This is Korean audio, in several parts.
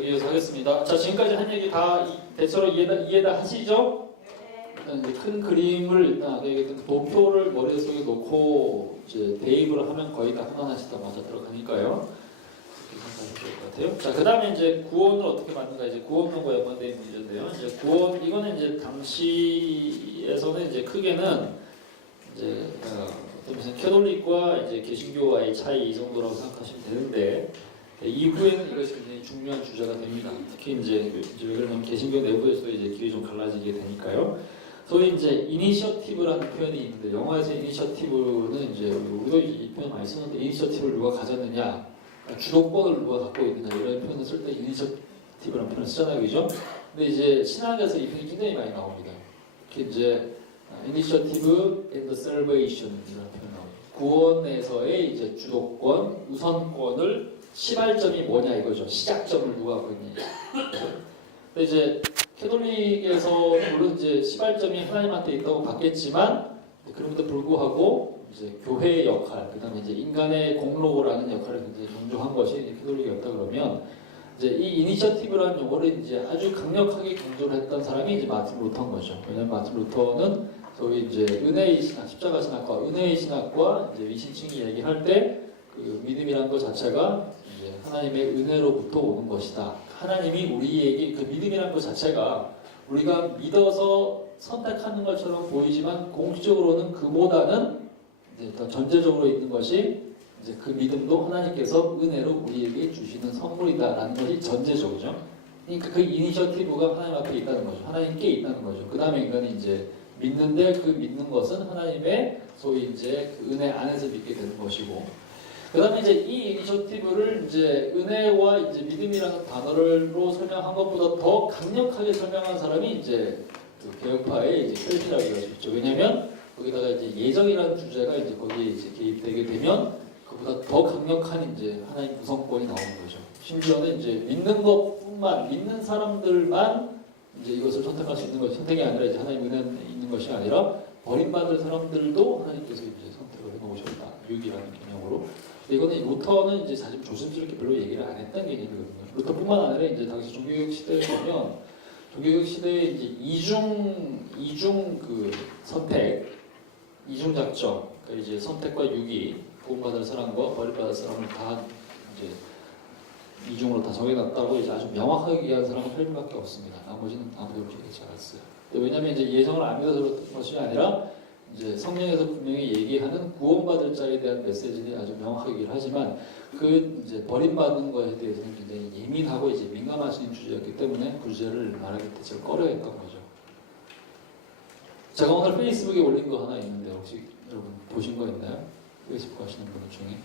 이어서 하겠습니다. 자, 지금까지 한 얘기 다 대체로 이해다 하시죠? 일단 이제 큰 그림을 일단 도표를 머릿속에 놓고 이제 대입을 하면 거의 다 하나하나씩 다 맞아 들어가니까요. 그렇게 생각하시면 좋을 것 같아요. 자, 그 다음에 이제 구원을 어떻게 만든가, 이제 구원론과 연관된 문제인데요. 이제 구원, 이거는 이제 당시에서는 이제 크게는 이제 무슨 캐톨릭과 이제 개신교와의 차이 이 정도라고 생각하시면 되는데, 이후에는 이것이 굉장히 중요한 주제가 됩니다. 특히 이제 왜 그러냐면 개신교 내부에서도 이제 길이 좀 갈라지게 되니까요. 소위 이제 이니셔티브라는 표현이 있는데, 영어에서 이니셔티브는 이제 우리도 이 표현 많이 쓰는데, 이니셔티브를 누가 가졌느냐, 주도권을 누가 갖고 있느냐 이런 표현을 쓸 때 이니셔티브라는 표현을 쓰잖아요, 그죠? 근데 이제 신학에서 이 표현이 굉장히 많이 나옵니다. 특히 이제 initiative and salvation이라는 표현 나옵니다. 구원에서의 이제 주도권, 우선권을 시발점이 뭐냐 이거죠. 시작점을 누가 갖고 있느냐. 근데 이제 캐톨릭에서 물론 이제 시발점이 하나님한테 있다고 봤겠지만, 그럼에도 불구하고 이제 교회의 역할, 그다음에 이제 인간의 공로라는 역할을 굉장히 강조한 것이 이제 캐톨릭이었다 그러면, 이제 이 이니셔티브라는 용어를 이제 아주 강력하게 강조를 했던 사람이 이제 마틴 루터인 거죠. 왜냐하면 마틴 루터는 소위 이제 은혜의 신학, 십자가 신학과 은혜의 신학과 이제 위신층이 얘기할 때 그 믿음이라는 것 자체가 이제 하나님의 은혜로부터 오는 것이다. 하나님이 우리에게 그 믿음이라는 것 자체가 우리가 믿어서 선택하는 것처럼 보이지만 공식적으로는 그보다는 이제 더 전제적으로 있는 것이 이제 그 믿음도 하나님께서 은혜로 우리에게 주시는 선물이다라는 것이 전제적이죠. 그러니까 그 이니셔티브가 하나님 앞에 있다는 거죠. 하나님께 있다는 거죠. 그 다음에 인간이 이제 믿는데 그 믿는 것은 하나님의 소위 이제 그 은혜 안에서 믿게 되는 것이고, 그 다음에 이제 이 이니셔티브를 이제 은혜와 이제 믿음이라는 단어로 설명한 것보다 더 강력하게 설명한 사람이 이제 그 개혁파의 이제 켈피라고 할 수 있죠. 왜냐하면 거기다가 이제 예정이라는 주제가 이제 거기에 이제 개입되게 되면 그보다 더 강력한 이제 하나님 구성권이 나오는 거죠. 심지어는 이제 믿는 것뿐만, 믿는 사람들만 이제 이것을 선택할 수 있는 것이 선택이 아니라 이제 하나님 은혜 있는 것이 아니라 버림받을 사람들도 하나님께서 이제 선택을 해놓으셨다. 유기라는 개념으로. 이거는 루터는 이제 사실 조심스럽게 별로 얘기를 안 했던 개념이거든요. 루터뿐만 아니라 이제 당시 종교개혁 시대에 보면 종교개혁 시대에 이제 이중 그 선택, 이중 작전, 그러니까 이제 선택과 유기, 구원받을 사람과 버림받을 사람을 다 이제 이중으로 다 정해놨다고 이제 아주 명확하게 얘기한 사람은 헬빈밖에 없습니다. 나머지는 아무도 그렇게 얘기하지 않았어요. 왜냐하면 이제 예정을 안 믿어서 그런 것이 아니라 이제 성경에서 분명히 얘기하는 구원받을 자에 대한 메시지는 아주 명확하게 얘기를 하지만 그 이제 버림받는 것에 대해서는 굉장히 예민하고 이제 민감하신 주제였기 때문에 그 주제를 말하기 대체로 꺼려했던 거죠. 제가 오늘 페이스북에 올린 거 하나 있는데 혹시 여러분 보신 거 있나요? 페이스북 하시는 분들 중에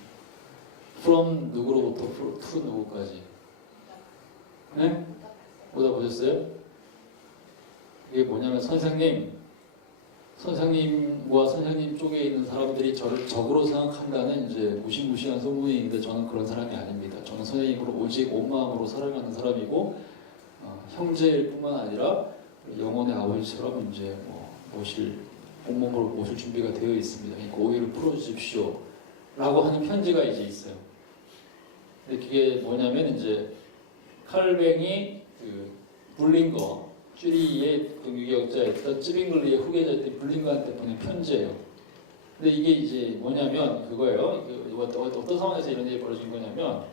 from 누구로부터 to 누구까지? 네? 보다 보셨어요? 이게 뭐냐면 선생님과 선생님 쪽에 있는 사람들이 저를 적으로 생각한다는 이제 무시무시한 소문이 있는데 저는 그런 사람이 아닙니다. 저는 선생님으로 오직 온 마음으로 사랑하는 사람이고 형제일 뿐만 아니라 영혼의 아버지처럼 이제 온몸으로 모실 준비가 되어 있습니다. 그러니까 오해를 풀어주십시오 라고 하는 편지가 이제 있어요. 근데 그게 뭐냐면 이제 칼뱅이 그 불린거 쭈리의 그 유기역자였던 찌빙글리의 후계자였던 블링거한테 보낸 편지예요. 근데 이게 이제 뭐냐면 그거예요. 어떤 상황에서 이런 일이 벌어진 거냐면,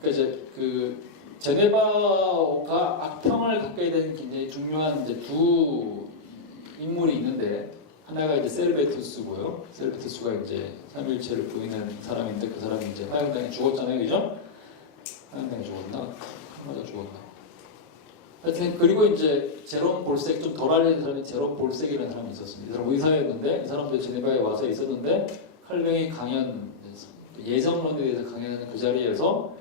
그러니까 이제 그 제네바가 악평을 갖게 된 굉장히 중요한 이제 두 인물이 있는데, 하나가 이제 세르베투스고요. 세르베투스가 이제 삼위일체를 부인한 사람인데 그 사람이 이제 화양당에 죽었잖아요, 그죠? 화양당에 죽었나? 한마다 죽었나? 하여튼 그리고 이제 제롬 볼색, 좀 덜 알려진 사람이 제롬 볼색이라는 사람이 있었습니다. 이 사람 의사였는데 이 사람도 제네바에 와서 있었는데 칼뱅이 강연, 예정론에 대해서 강연하는 그 자리에서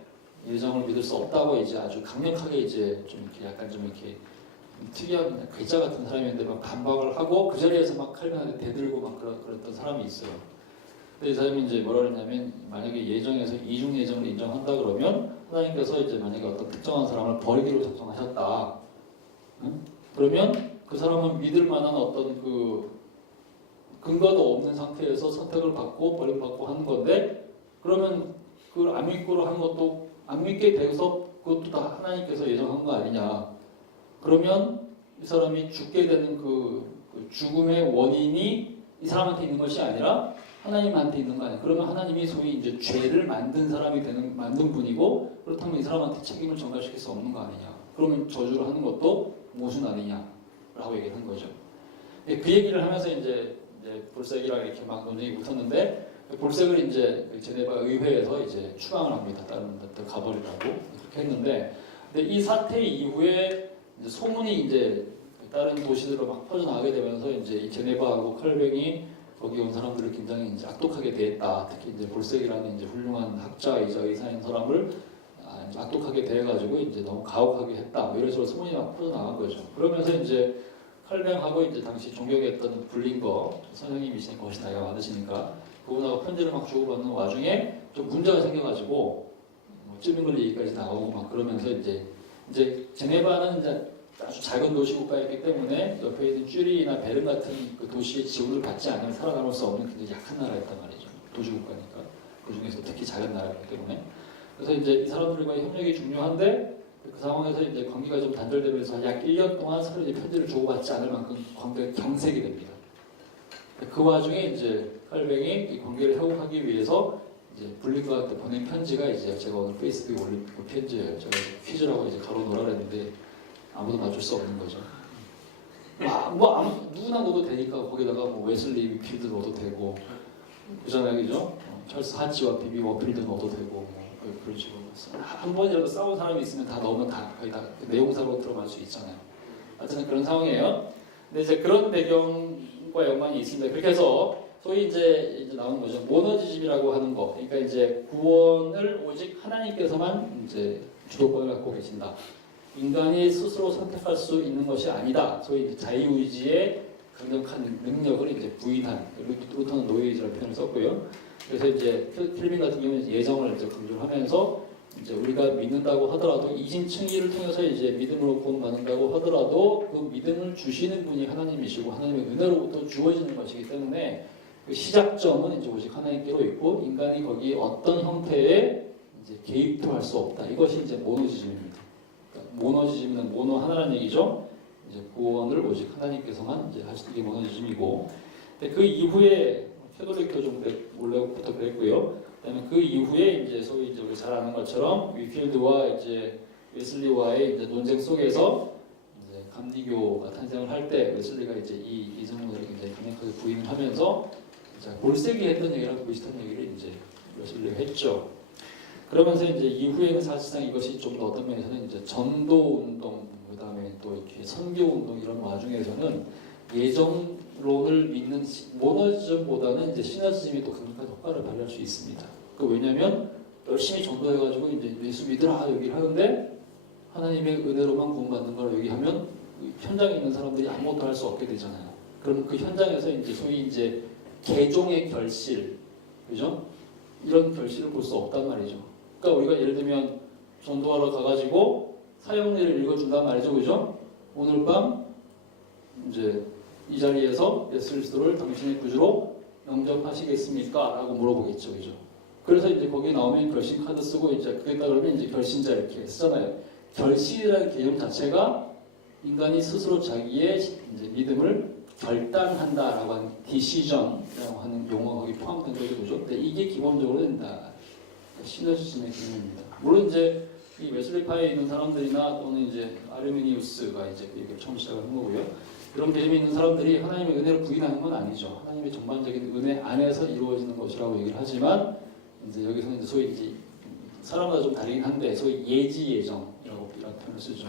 예정을 믿을 수 없다고 이제 아주 강력하게 이제 좀 이렇게 약간 좀 이렇게 특이한 괴짜 같은 사람이었는데 막 반박을 하고 그 자리에서 막 칼뱅한테 대들고 막 그랬던 사람이 있어요. 근데 이 사람이 이제 뭐라 그랬냐면, 만약에 예정에서 이중 예정을 인정한다 그러면 하나님께서 이제 만약에 어떤 특정한 사람을 버리기로 작정하셨다. 응? 그러면 그 사람은 믿을 만한 어떤 그 근거도 없는 상태에서 선택을 받고 버림받고 하는 건데, 그러면 그걸 안 믿고로 하는 것도 안 믿게 돼서 그것도 다 하나님께서 예정한 거 아니냐. 그러면 이 사람이 죽게 되는 그 죽음의 원인이 이 사람한테 있는 것이 아니라 하나님한테 있는 거 아니야. 그러면 하나님이 소위 이제 죄를 만든 사람이 만든 분이고, 그렇다면 이 사람한테 책임을 전가시킬 수 없는 거 아니냐. 그러면 저주를 하는 것도 모순 아니냐라고 얘기를 한 거죠. 그 얘기를 하면서 이제 볼색이랑 이렇게 막 논쟁이 붙었는데, 볼색을 이제 제네바 의회에서 이제 추방을 합니다. 다른 데 가버리라고 그렇게 했는데, 근데 이 사태 이후에 이제 소문이 이제 다른 도시들로 막 퍼져나가게 되면서 이제 이 제네바하고 칼뱅이 거기 온 사람들을 굉장히 이제 악독하게 대했다. 특히 이제 볼색이라는 이제 훌륭한 학자이자 의사인 사람을 악독하게 대해가지고 이제 너무 가혹하게 했다. 뭐 이런 식으로 소문이 막 퍼져나간 거죠. 그러면서 이제 칼뱅하고 이제 당시 존경했던 블링거 선생님이시니까 훨씬 나이가 많으시니까 그분하고 편지를 막 주고받는 와중에 좀 문제가 생겨가지고 뭐 찌르는 얘기까지 나오고 막 그러면서 이제 제네바는 이제 아주 작은 도시 국가였기 때문에 옆에 있는 쭈리나 베른 같은 그 도시의 지원을 받지 않으면 살아남을 수 없는 굉장히 약한 나라였단 말이죠. 도시 국가니까. 그 중에서 특히 작은 나라였기 때문에. 그래서 이제 이 사람들과의 협력이 중요한데 그 상황에서 이제 관계가 좀 단절되면서 약 1년 동안 서로 이제 편지를 주고받지 않을 만큼 관계가 경색이 됩니다. 그 와중에 이제 칼뱅이 이 관계를 회복하기 위해서 이제 블링거한테 보낸 편지가 이제 제가 오늘 페이스북에 올린 그 편지예요. 제가 퀴즈라고 이제 가로 놓으라 했는데 아무도 맞출 수 없는 거죠. 누구나 넣어도 되니까 거기다가 뭐 웨슬리 위필드 넣어도 되고 그잖아요, 그죠? 찰스 하치와 비비 워필드 넣어도 되고 뭐 그런 식으로 한 번이라도 싸운 사람이 있으면 다 넣으면 다 거의 다 내용상으로 들어갈 수 있잖아요. 하여튼 그런 상황이에요. 근데 이제 그런 배경과 연관이 있습니다. 그렇게 해서 소위 이제 나오는 거죠. 모너지즘이라고 하는 거. 그러니까 이제 구원을 오직 하나님께서만 이제 주도권을 갖고 계신다. 인간이 스스로 선택할 수 있는 것이 아니다. 소위 이제 자유의지의 강력한 능력을 이제 부인한 루터는 노예의지라는 표현을 썼고요. 그래서 이제 필빈 같은 경우는 예정을 이제 강조하면서 이제 우리가 믿는다고 하더라도 이신칭의를 통해서 이제 믿음으로 구원받는다고 하더라도 그 믿음을 주시는 분이 하나님이시고 하나님의 은혜로부터 주어지는 것이기 때문에 그 시작점은 이제 오직 하나님께로 있고 인간이 거기에 어떤 형태의 이제 개입도 할 수 없다. 이것이 이제 모노지즘입니다. 모노지즘은 모노 하나라는 얘기죠. 이제 구원을 오직 하나님께서만 이제 하시는 게 모노지즘이고, 근데 그 이후에 캐톨릭도 좀 원래부터 그랬고요. 그다음에 그 이후에 이제 소위 이제 우리 잘 아는 것처럼 위필드와 이제 웨슬리와의 이제 논쟁 속에서 이제 감리교가 탄생을 할 때 웨슬리가 이제 이 이성론을 굉장히 강력하게 부인을 하면서 볼색이 했던 얘기랑 비슷한 얘기를 이제 웨슬리가 했죠. 그러면서 이제 이후에는 사실상 이것이 좀 더 어떤 면에서는 이제 전도 운동, 그다음에 또 이렇게 선교 운동 이런 와중에서는 예정론을 믿는 모너지즘보다는 이제 시너지즘이 또 강력한 효과를 발휘할 수 있습니다. 그 왜냐하면 열심히 전도해가지고 이제 예수 믿으라 얘기를 하는데 하나님의 은혜로만 구원받는 걸 얘기하면 현장에 있는 사람들이 아무것도 할 수 없게 되잖아요. 그럼 그 현장에서 이제 소위 이제 개종의 결실, 그죠? 이런 결실을 볼 수 없단 말이죠. 그러니까 우리가 예를 들면 전도하러 가가지고 사형리를 읽어준단 말이죠, 그죠? 오늘 밤 이제 이 자리에서 예수 그리스도를 당신의 구주로 영접하시겠습니까? 라고 물어보겠죠, 그죠? 그래서 이제 거기 나오면 결신 카드 쓰고 이제 그랬다 그러면 이제 결신자 이렇게 쓰잖아요. 결실이라는 개념 자체가 인간이 스스로 자기의 이제 믿음을 결단한다라고 하는 decision이라고 하는 용어가 거기 포함된 거죠, 그죠? 근데 이게 기본적으로 된다. 시너지즘의 개념입니다. 물론 이제 이 웨슬리파에 있는 사람들이나 또는 이제 아르미니우스가 이제 이걸 처음 시작한 거고요. 이런 개념이 있는 사람들이 하나님의 은혜를 부인하는 건 아니죠. 하나님의 전반적인 은혜 안에서 이루어지는 것이라고 얘기를 하지만 이제 여기서는 이제 소위 이제 사람마다 좀 다르긴 한데 소위 예지 예정이라고 이런 표현을 쓰죠.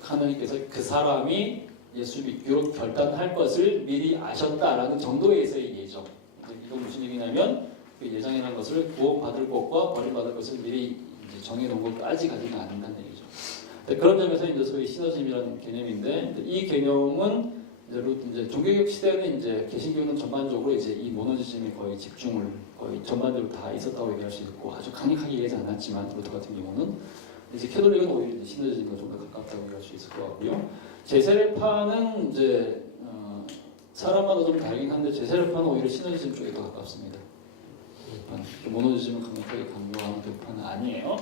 하나님께서 그 사람이 예수 믿기로 결단할 것을 미리 아셨다라는 정도에서의 예정. 이건 무슨 얘기냐면 그 예정이라는 것을 구원받을 것과 버림받을 것을 미리 이제 정해놓은 것까지 가지는 않는다는 얘기죠. 그런 점에서 이제 소위 시너즘이라는 개념인데 이 개념은 이제 종교개혁 시대는 이제 개신교는 전반적으로 이제 이 모노지즘에 거의 집중을 거의 전반적으로 다 있었다고 얘기할 수 있고 아주 강력하게 얘기하지 않았지만 루터 같은 경우는 이제 캐톨릭은 오히려 시너지즘과 좀 더 가깝다고 얘기할 수 있을 것 같고요. 제세례파는 이제 사람마다 좀 다르긴 한데 제세례파는 오히려 시너지즘 쪽에 더 가깝습니다. 모노지즘을 강력하게 강조하는 교파는 아니에요.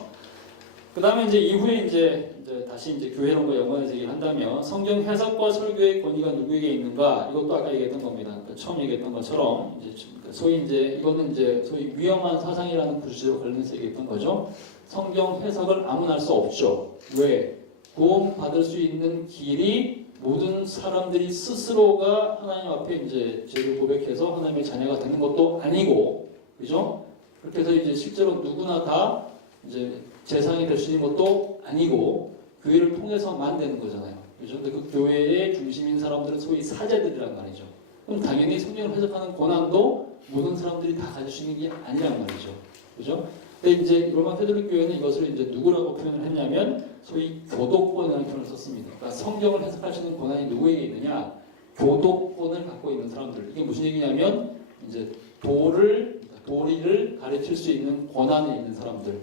그 다음에 이제 이후에 이제 다시 이제 교회론과 연관해서 얘기를 한다면 성경 해석과 설교의 권위가 누구에게 있는가? 이것도 아까 얘기했던 겁니다. 그러니까 처음 얘기했던 것처럼 이제 소위 이제 이거는 이제 소위 위험한 사상이라는 부주제로 관련해서 얘기했던 거죠. 성경 해석을 아무나 할 수 없죠. 왜? 구원 받을 수 있는 길이 모든 사람들이 스스로가 하나님 앞에 이제 죄를 고백해서 하나님의 자녀가 되는 것도 아니고, 그죠? 그렇게 해서 이제 실제로 누구나 다 이제 재상이 될 수 있는 것도 아니고 교회를 통해서만 되는 거잖아요. 그죠? 근데 그 교회의 중심인 사람들은 소위 사제들이란 말이죠. 그럼 당연히 성경을 해석하는 권한도 모든 사람들이 다 가질 수 있는 게 아니란 말이죠. 그죠? 근데 이제 로마 가톨릭 교회는 이것을 이제 누구라고 표현을 했냐면 소위 교도권이라는 표현을 썼습니다. 그러니까 성경을 해석할 수 있는 권한이 누구에게 있느냐? 교도권을 갖고 있는 사람들. 이게 무슨 얘기냐면 이제 도리를 가르칠 수 있는 권한이 있는 사람들.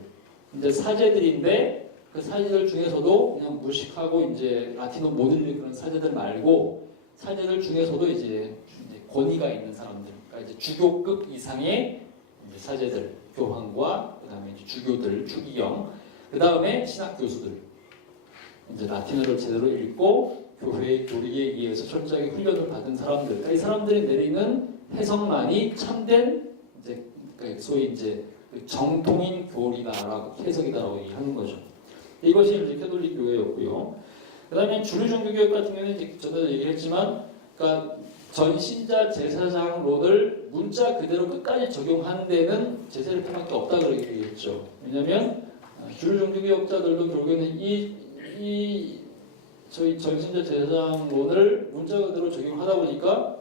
이제 사제들인데 그 사제들 중에서도 그냥 무식하고 이제 라틴어 못 읽는 그런 사제들 말고 사제들 중에서도 이제 권위가 있는 사람들. 그러니까 이제 주교급 이상의 이제 사제들, 교황과 그다음에 이제 주교들, 추기경, 그다음에 신학 교수들. 이제 라틴어를 제대로 읽고 교회의 교리에 의해서 철저하게 훈련을 받은 사람들. 그러니까 이 사람들이 내리는 해석만이 참된 이제 소위 이제 정통인 교리다라고 해석이다라고 얘기하는 거죠. 이것이 이제 가톨릭 교회였고요. 그다음에 주류 종교개혁 같은 경우는 이제 전에도 얘기했지만, 그러니까 전신자 제사장론을 문자 그대로 끝까지 적용하는 데는 제세례파밖에 없다 그렇게 얘기했죠. 왜냐하면 주류 종교개혁자들도 결국에는 이 저희 전신자 제사장론을 문자 그대로 적용하다 보니까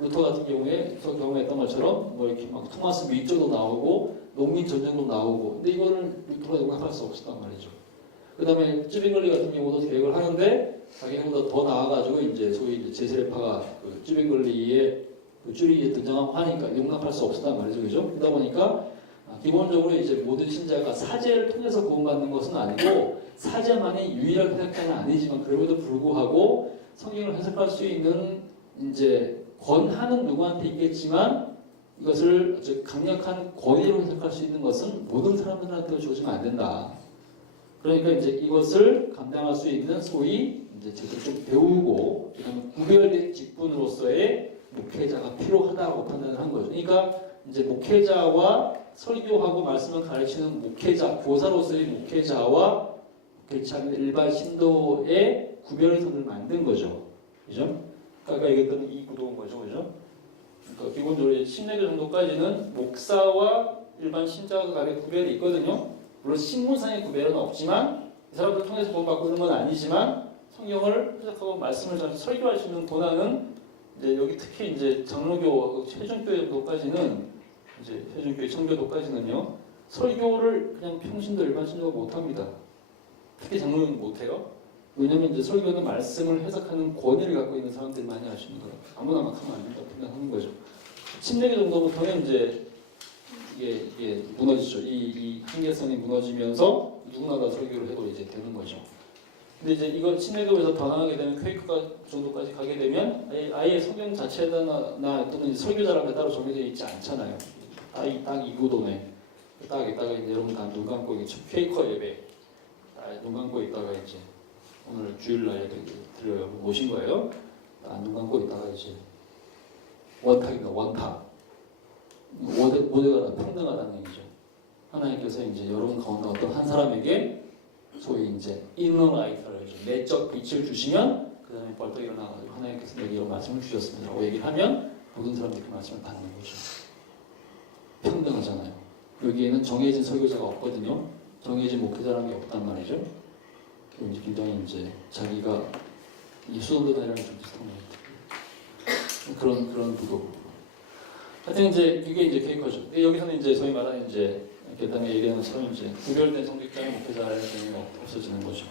루터 같은 경우에 경험했던 것처럼 뭐 이렇게 막 토마스 위조도 나오고 농민 전쟁도 나오고, 근데 이거는 루터가 용납할 수 없었단 말이죠. 그다음에 쯔빙글리 같은 경우도 계획을 하는데 자기보다 더 나아가지고 이제 소위 이제 제세례파가 그 쯔빙글리의 그 줄이 등장하고 하니까 용납할 수 없었단 말이죠, 그죠? 그러다 보니까 기본적으로 이제 모든 신자가 사제를 통해서 구원받는 것은 아니고 사제만이 유일한 해석자는 아니지만 그럼에도 불구하고 성경을 해석할 수 있는 이제 권한은 누구한테 있겠지만 이것을 아주 강력한 권위로 해석할 수 있는 것은 모든 사람들한테 주어지면 안 된다. 그러니까 이제 이것을 감당할 수 있는 소위 이제 제대로 좀 배우고 그다음에 구별된 직분으로서의 목회자가 필요하다고 판단을 한 거죠. 그러니까 이제 목회자와 설교하고 말씀을 가르치는 목회자, 교사로서의 목회자와 그렇지 않은 일반 신도의 구별선을 만든 거죠. 그죠? 아까 얘기했던 이 구도인 거죠. 그죠? 그러니까 기본적으로 신내교 정도까지는 목사와 일반 신자 간의 구별이 있거든요. 물론 신문상의 구별은 없지만 이 사람들 통해서 구원받고 있는 건 아니지만 성경을 해석하고 말씀을 잘 설교할 수 있는 권한은 이제 여기 특히 이제 장로교, 회중교회 정도까지는 이제 회중교회 청교도까지는요 설교를 그냥 평신도 일반 신도가 못합니다. 특히 장로교는 못해요. 왜냐하면 이제 설교는 말씀을 해석하는 권위를 갖고 있는 사람들이 많이 할 수 있는 거예요. 아무나 막 하면 안 된다고 판단하는 거죠. 침례교 정도부터는 이제 이게 무너지죠. 이 한계선이 무너지면서 누구나 다 설교를 해도 이제 되는 거죠. 근데 이제 이건 침례교에서 더 나가게 되면 퀘이커 정도까지 가게 되면 아예 성경 자체나 또는 설교자라는 게 따로 정해져 있지 않잖아요. 딱 이 구도네. 딱 있다가 이제 여러분 다 눈 감고 이게 퀘이커 예배 눈 감고 있다가 이제 오늘 주일날 드려요. 모신 거예요. 눈 감고 있다가 이제 원탁입니다. 원탁. 모두가 다 평등하다는 얘기죠. 하나님께서 이제 여러분 가운데 어떤 한 사람에게 소위 이제 inner light를 내적 빛을 주시면 그 다음에 벌떡 일어나가지고 하나님께서 내게 이런 말씀을 주셨습니다라고 얘기를 하면 모든 사람들이 그 말씀을 받는 거죠. 평등하잖아요. 여기에는 정해진 설교자가 없거든요. 정해진 목회자라는 게 없단 말이죠. 이제 굉장히 이제 자기가 수도다이랑 좀 비슷한 것 같아요. 그런 구도. 하여튼 이제 그게 이제 케이커죠. 근데 여기서는 이제 소위 말하는 이제 계단에 얘기하는 것처럼 이제 구별된 성직자의 목회자라는 의미가 없어지는 거죠.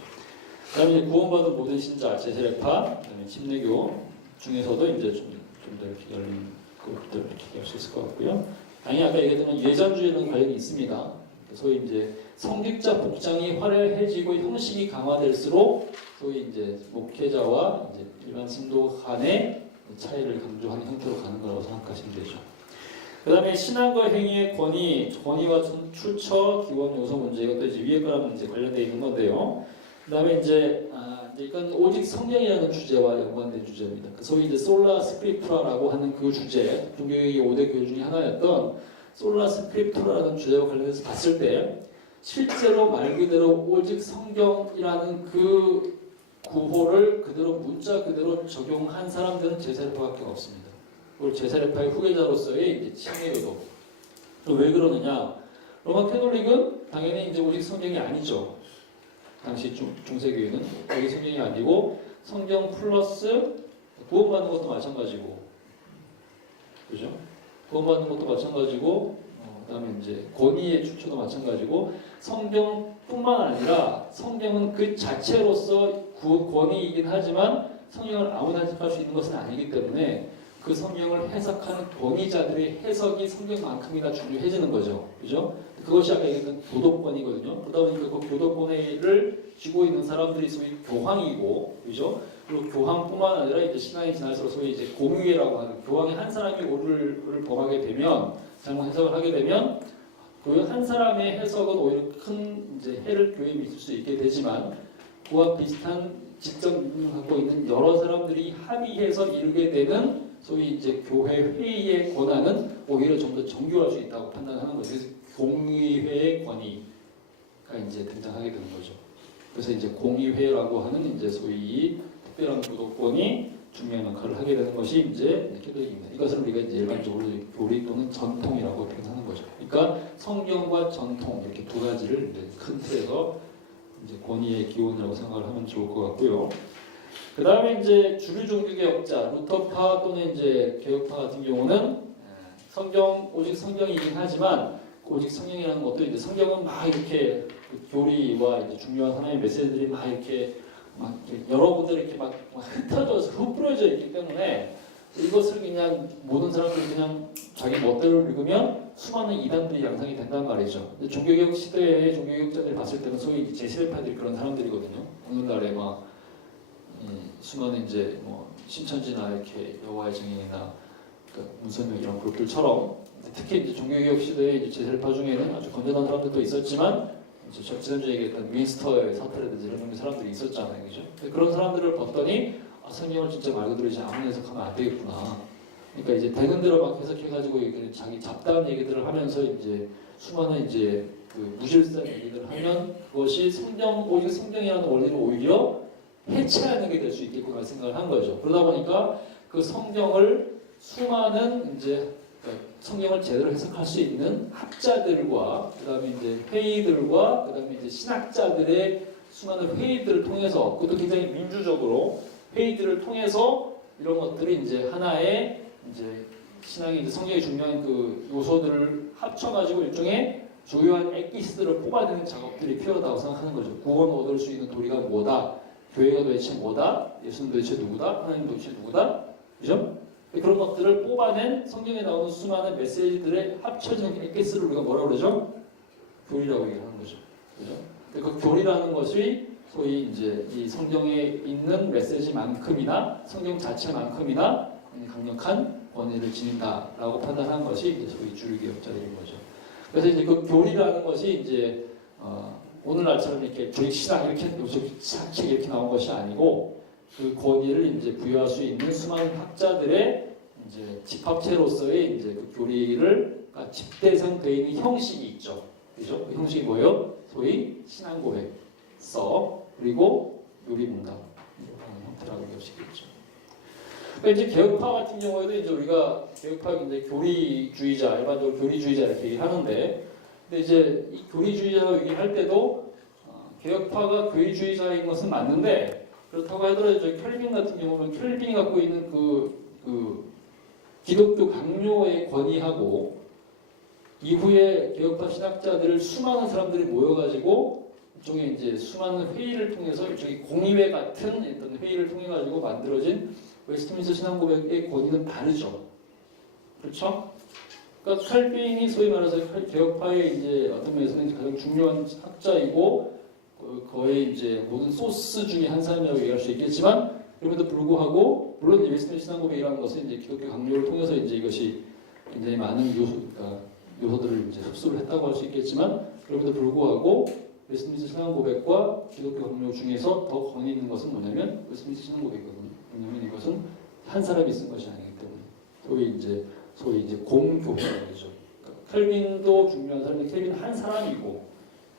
그다음에 이제 구원받은 모든 신자, 제세례파, 그다음에 침례교 중에서도 이제 좀 더 이렇게 열린 그것들 이렇게 할 수 있을 것 같고요. 당연히 아까 얘기했던 예전주의는 관련이 있습니다. 소위 이제 성직자 복장이 화려해지고 형식이 강화될수록 소위 이제 목회자와 이제 일반 신도 간의 차이를 강조하는 형태로 가는 거라고 생각하시면 되죠. 그 다음에 신앙과 행위의 권위와 출처, 기원 요소 문제, 이것도 이제 위에 거랑 이제 관련되어 있는 건데요. 그 다음에 이제 이건 오직 성경이라는 주제와 연관된 주제입니다. 소위 이제 솔라 스크립투라라고 하는 그 주제, 종교개혁의 5대 교류 중에 하나였던 솔라 스크립투라라는 주제와 관련해서 봤을 때 실제로 말 그대로 오직 성경이라는 그 구호를 그대로 문자 그대로 적용한 사람들은 제사례파밖에 없습니다. 그리고 제사례파의 후계자로서의 이제 칭의로도 왜 그러느냐? 로마 캐톨릭은 당연히 이제 오직 성경이 아니죠. 당시 중세교회는 오직 성경이 아니고 성경 플러스 구원받는 것도 마찬가지고, 그죠? 구원받는 것도 마찬가지고, 그다음에 이제 권위의 출처도 마찬가지고, 성경뿐만 아니라 성경은 그 자체로서 권위이긴 하지만 성경을 아무나 해석할 수 있는 것은 아니기 때문에 그 성경을 해석하는 권위자들의 해석이 성경만큼이나 중요해지는 거죠. 그죠? 그것이 아까 얘기했던 교도권이거든요. 그러다 보니까 그 교도권을 쥐고 있는 사람들이 소위 교황이고, 그죠? 그리고 교황뿐만 아니라 이제 시간이 지날수록 소위 이제 공의회라고 하는 교황이 한 사람이 오류를 범하게 되면, 잘못 해석을 하게 되면 그 한 사람의 해석은 오히려 큰 이제 해를 교회에 미칠 수 있게 되지만 그와 비슷한 직접 능력을 갖고 있는 여러 사람들이 합의해서 이루게 되는 소위 이제 교회 회의의 권한은 오히려 좀 더 정교할 수 있다고 판단하는 거죠. 그래서 공의회의 권위가 이제 등장하게 되는 거죠. 그래서 이제 공의회라고 하는 이제 소위 특별한 구도권이 중요한 역할을 하게 되는 것이 이제 캐톨릭입니다. 이것을 우리가 이제 일반적으로 교리 또는 전통이라고 표현하는 거죠. 그러니까 성경과 전통 이렇게 두 가지를 이제 큰 틀에서 이제 권위의 기원이라고 생각을 하면 좋을 것 같고요. 그 다음에 이제 주류 종교 개혁자, 루터파 또는 이제 개혁파 같은 경우는 성경 오직 성경이긴 하지만 오직 성경이라는 것도 이제 성경은 막 이렇게 교리와 이제 중요한 하나의 메시지들이 막 이렇게 여러 군데 이렇게 막 흩어져서 흩뿌려져 있기 때문에 이것을 그냥 모든 사람들이 그냥 자기 멋대로 읽으면 수많은 이단들이 양상이 된단 말이죠. 종교개혁 시대의 종교개혁자들 봤을 때는 소위 제세례파들이 그런 사람들이거든요. 오늘날에 막 수많은 이제 뭐 신천지나 이렇게 여호와의 증인이나 문선명 이런 그룹들처럼 특히 이제 종교개혁 시대의 이제 제세례파 중에는 아주 건전한 사람들도 있었지만 이제 지난주에 얘기했던 윈스터의 사태라든지 이런 사람들이 있었잖아요, 그죠? 그런 사람들을 봤더니 성경을 진짜 말 그대로 이제 아무나 해석하면 안 되겠구나. 그러니까 이제 되는 대로 막 해석해가지고 자기 잡다한 얘기들을 하면서 이제 수많은 이제 그 무질서한 얘기들을 하면 그것이 오직 성경이라는 원리를 오히려 해체하는 게 될 수 있겠구나 생각을 한 거죠. 그러다 보니까 그 성경을 수많은 이제 성경을 제대로 해석할 수 있는 학자들과 그다음에 이제 회의들과 그다음에 이제 신학자들의 수많은 회의들을 통해서 그것도 굉장히 민주적으로 회의들을 통해서 이런 것들이 이제 하나의 이제 신앙의 이제 성경의 중요한 그 요소들을 합쳐가지고 일종의 주요한 엑기스들을 뽑아내는 작업들이 필요하다고 생각하는 거죠. 구원 얻을 수 있는 도리가 뭐다? 교회가 도대체 뭐다? 예수는 도대체 누구다? 하나님 도대체 누구다? 그죠? 그런 것들을 뽑아낸 성경에 나오는 수많은 메시지들의 합쳐진 엑기스를 우리가 뭐라고 그러죠? 교리라고 얘기하는 거죠. 그죠? 그 교리라는 것이 소위 이제 이 성경에 있는 메시지만큼이나 성경 자체만큼이나 강력한 권위를 지닌다라고 판단한 것이 이제 소위 주류개혁자들인 거죠. 그래서 이제 그 교리라는 것이 이제 오늘날처럼 이렇게 조직신학 이렇게 조직책 이렇게 나온 것이 아니고 그 권위를 이제 부여할 수 있는 수많은 학자들의 이제 집합체로서의 이제 그 교리를 집대성되어 있는 형식이 있죠. 그죠? 그 형식이 뭐예요? 소위 신앙고백서 그리고 요리문답 이런 형태라고 볼 수 있겠죠. 그러니까 이제 개혁파 같은 경우에도 이제 우리가 개혁파 이제 교리주의자 일반적으로 교리주의자 이렇게 얘기하는데, 근데 이제 이 교리주의자 얘기할 때도 개혁파가 교리주의자인 것은 맞는데 그렇다고 하더라도 켈빈 같은 경우는 켈빈이 갖고 있는 그 기독교 강요의 권위하고 이후에 개혁파 신학자들을 수많은 사람들이 모여가지고 일종의 이제 수많은 회의를 통해서 일종의 공의회 같은 어떤 회의를 통해 가지고 만들어진 웨스트민스터 신앙고백의 권위는 다르죠. 그렇죠? 그러니까 칼빈이 소위 말해서 개혁파의 이제 어떤 면에서는 가장 중요한 학자이고 거의 이제 모든 소스 중에 한 사람이라고 얘기할 수 있겠지만 그럼에도 불구하고 물론 웨스트민스터 신앙고백이라는 것은 이제 기독교 강요를 통해서 이제 이것이 굉장히 많은 요소들을 이제 흡수를 했다고 할 수 있겠지만 그럼에도 불구하고 웨스트민스터 신앙 고백과 기독교 강력 중에서 더 권위 있는 것은 뭐냐면 웨스트민스터 신앙 고백이거든요. 왜냐하면 이것은 한 사람이 쓴 것이 아니기 때문에 소위 이제 공교회라고 하죠. 그러니까 켈빈도 중요한 사람인데 켈빈은 한 사람이고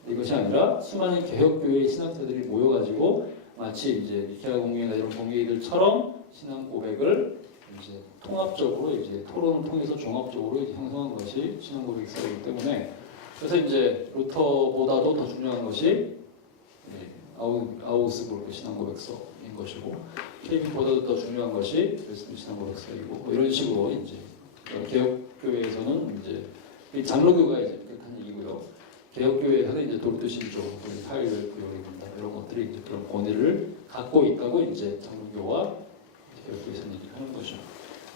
이것이 아니라 수많은 개혁교회의 신학자들이 모여가지고 마치 이제 미케아 공회나 이런 공회들처럼 신앙 고백을 이제 통합적으로 이제 토론을 통해서 종합적으로 이제 형성한 것이 신앙 고백사이기 때문에 그래서 이제 루터보다도 더 중요한 것이 아우스부르크 신앙 고백서인 것이고 켈빈보다도 더 중요한 것이 웨스트민스터 신앙 고백서이고 뭐 이런 식으로 이제 개혁교회에서는 이제 이 장로교가 이제 그렇다는 얘기고요. 개혁교회에서는 이제 도르트신조, 하이델 교회입니다. 이런 것들이 이제 그런 권위를 갖고 있다고 이제 장로교와 개혁교회에서 얘기하는 거죠.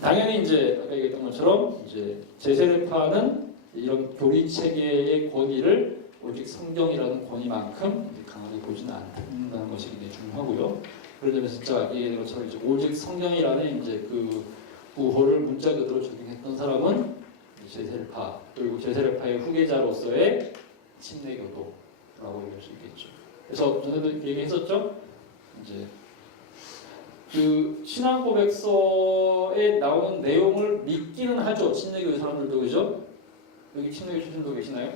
당연히 이제 아까 얘기했던 것처럼 이제 제세례파는 이런 교리 체계의 권위를 오직 성경이라는 권위만큼 강하게 보지는 않는다는 것이 굉장히 중요하고요. 그런 점에서 진짜 얘기한 것처럼 이제 오직 성경이라는 이제 그 구호를 문자 그대로 적용했던 사람은 제세례파 그리고 제세례파의 후계자로서의 침례교도라고 얘기할 수 있겠죠. 그래서 전에도 얘기했었죠. 이제 그 신앙 고백서에 나오는 내용을 믿기는 하죠. 침례교회 사람들도 그죠? 여기 침례교 출신도 계시나요?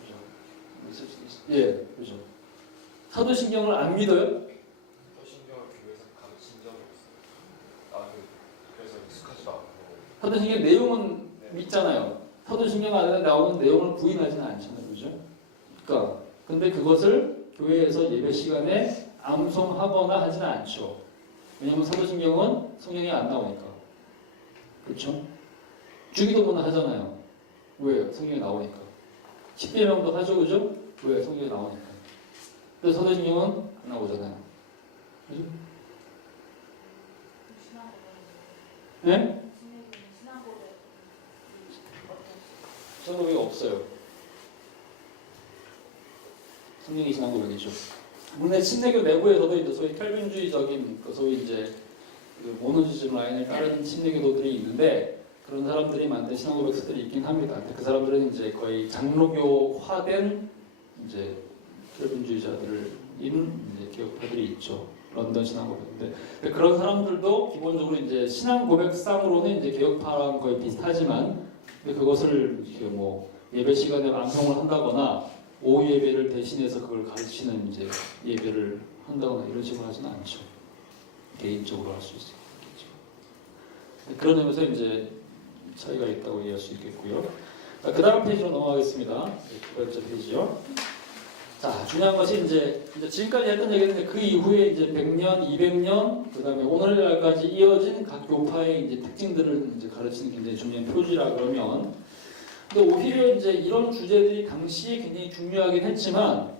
그죠? 예, 그죠. 사도신경을 안 믿어요? 사도신경을 교회에서 가르친 적이 없어요. 그래서 익숙하지도 않고. 사도신경 내용은 믿잖아요. 사도신경 안에 나오는 내용을 부인하지는 않잖아요, 그죠? 그러니까 근데 그것을 교회에서 예배 시간에 암송하거나 하지는 않죠. 왜냐하면 사도신경은 성경에 안 나오니까. 그렇죠? 주기도문은 하잖아요. 왜? 성경에 나오니까. 십계명도 하죠, 그죠? 왜? 성경에 나오니까. 근데 사도신경은 안 나오잖아요. 그죠? 네? 신앙 고백이 없어요. 성경이 신앙 고백이죠. 물론 침례교 내부에서도 이제 소위 켈빈주의적인 소위 이제 그 모노지즘 라인을 따르는 침례교도들이 있는데 그런 사람들이 만든 신앙 고백서들이 있긴 합니다. 근데 그 사람들은 이제 거의 장로교화된 이제 켈빈주의자들인 이제 개혁파들이 있죠. 런던 신앙 고백인데 그런 사람들도 기본적으로 이제 신앙 고백상으로는 이제 개혁파랑 거의 비슷하지만 근데 그것을 뭐 예배 시간에 암송을 한다거나 오후 예배를 대신해서 그걸 가르치는 이제 예배를 한다거나 이런 식으로 하지는 않죠. 개인적으로 할 수 있겠죠. 그런 점에서 이제 차이가 있다고 이해할 수 있겠고요. 그 다음 페이지로 넘어가겠습니다. 두 번째 페이지요. 자, 중요한 것이 이제 지금까지 했던 얘기는 그 이후에 이제 100년, 200년, 그 다음에 오늘날까지 이어진 각 교파의 이제 특징들을 이제 가르치는 굉장히 중요한 표지라 그러면, 근데 오히려 이제 이런 주제들이 당시에 굉장히 중요하긴 했지만,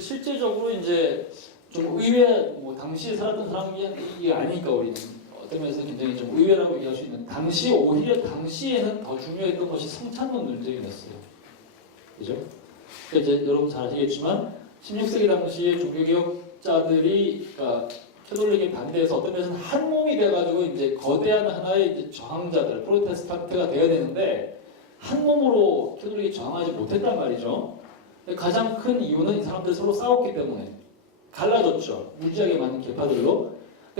실제적으로 이제 좀 의외, 뭐 당시에 살았던 사람이 아니니까 우리는 어떤 면에서 굉장히 좀 의외라고 얘기할 수 있는, 오히려 당시에는 더 중요했던 것이 성찬론 논쟁이었어요. 그죠? 그러니까 이제 여러분 잘 아시겠지만 16세기 당시에 종교개혁자들이 그러니까 캐톨릭에 반대해서 어떤 면에서는 한 몸이 돼가지고 이제 거대한 하나의 이제 저항자들 프로테스탄트가 되어야 되는데 한 몸으로 캐톨릭이 저항하지 못했단 말이죠. 가장 큰 이유는 이 사람들 서로 싸웠기 때문에 갈라졌죠. 무지하게 많은 계파들로.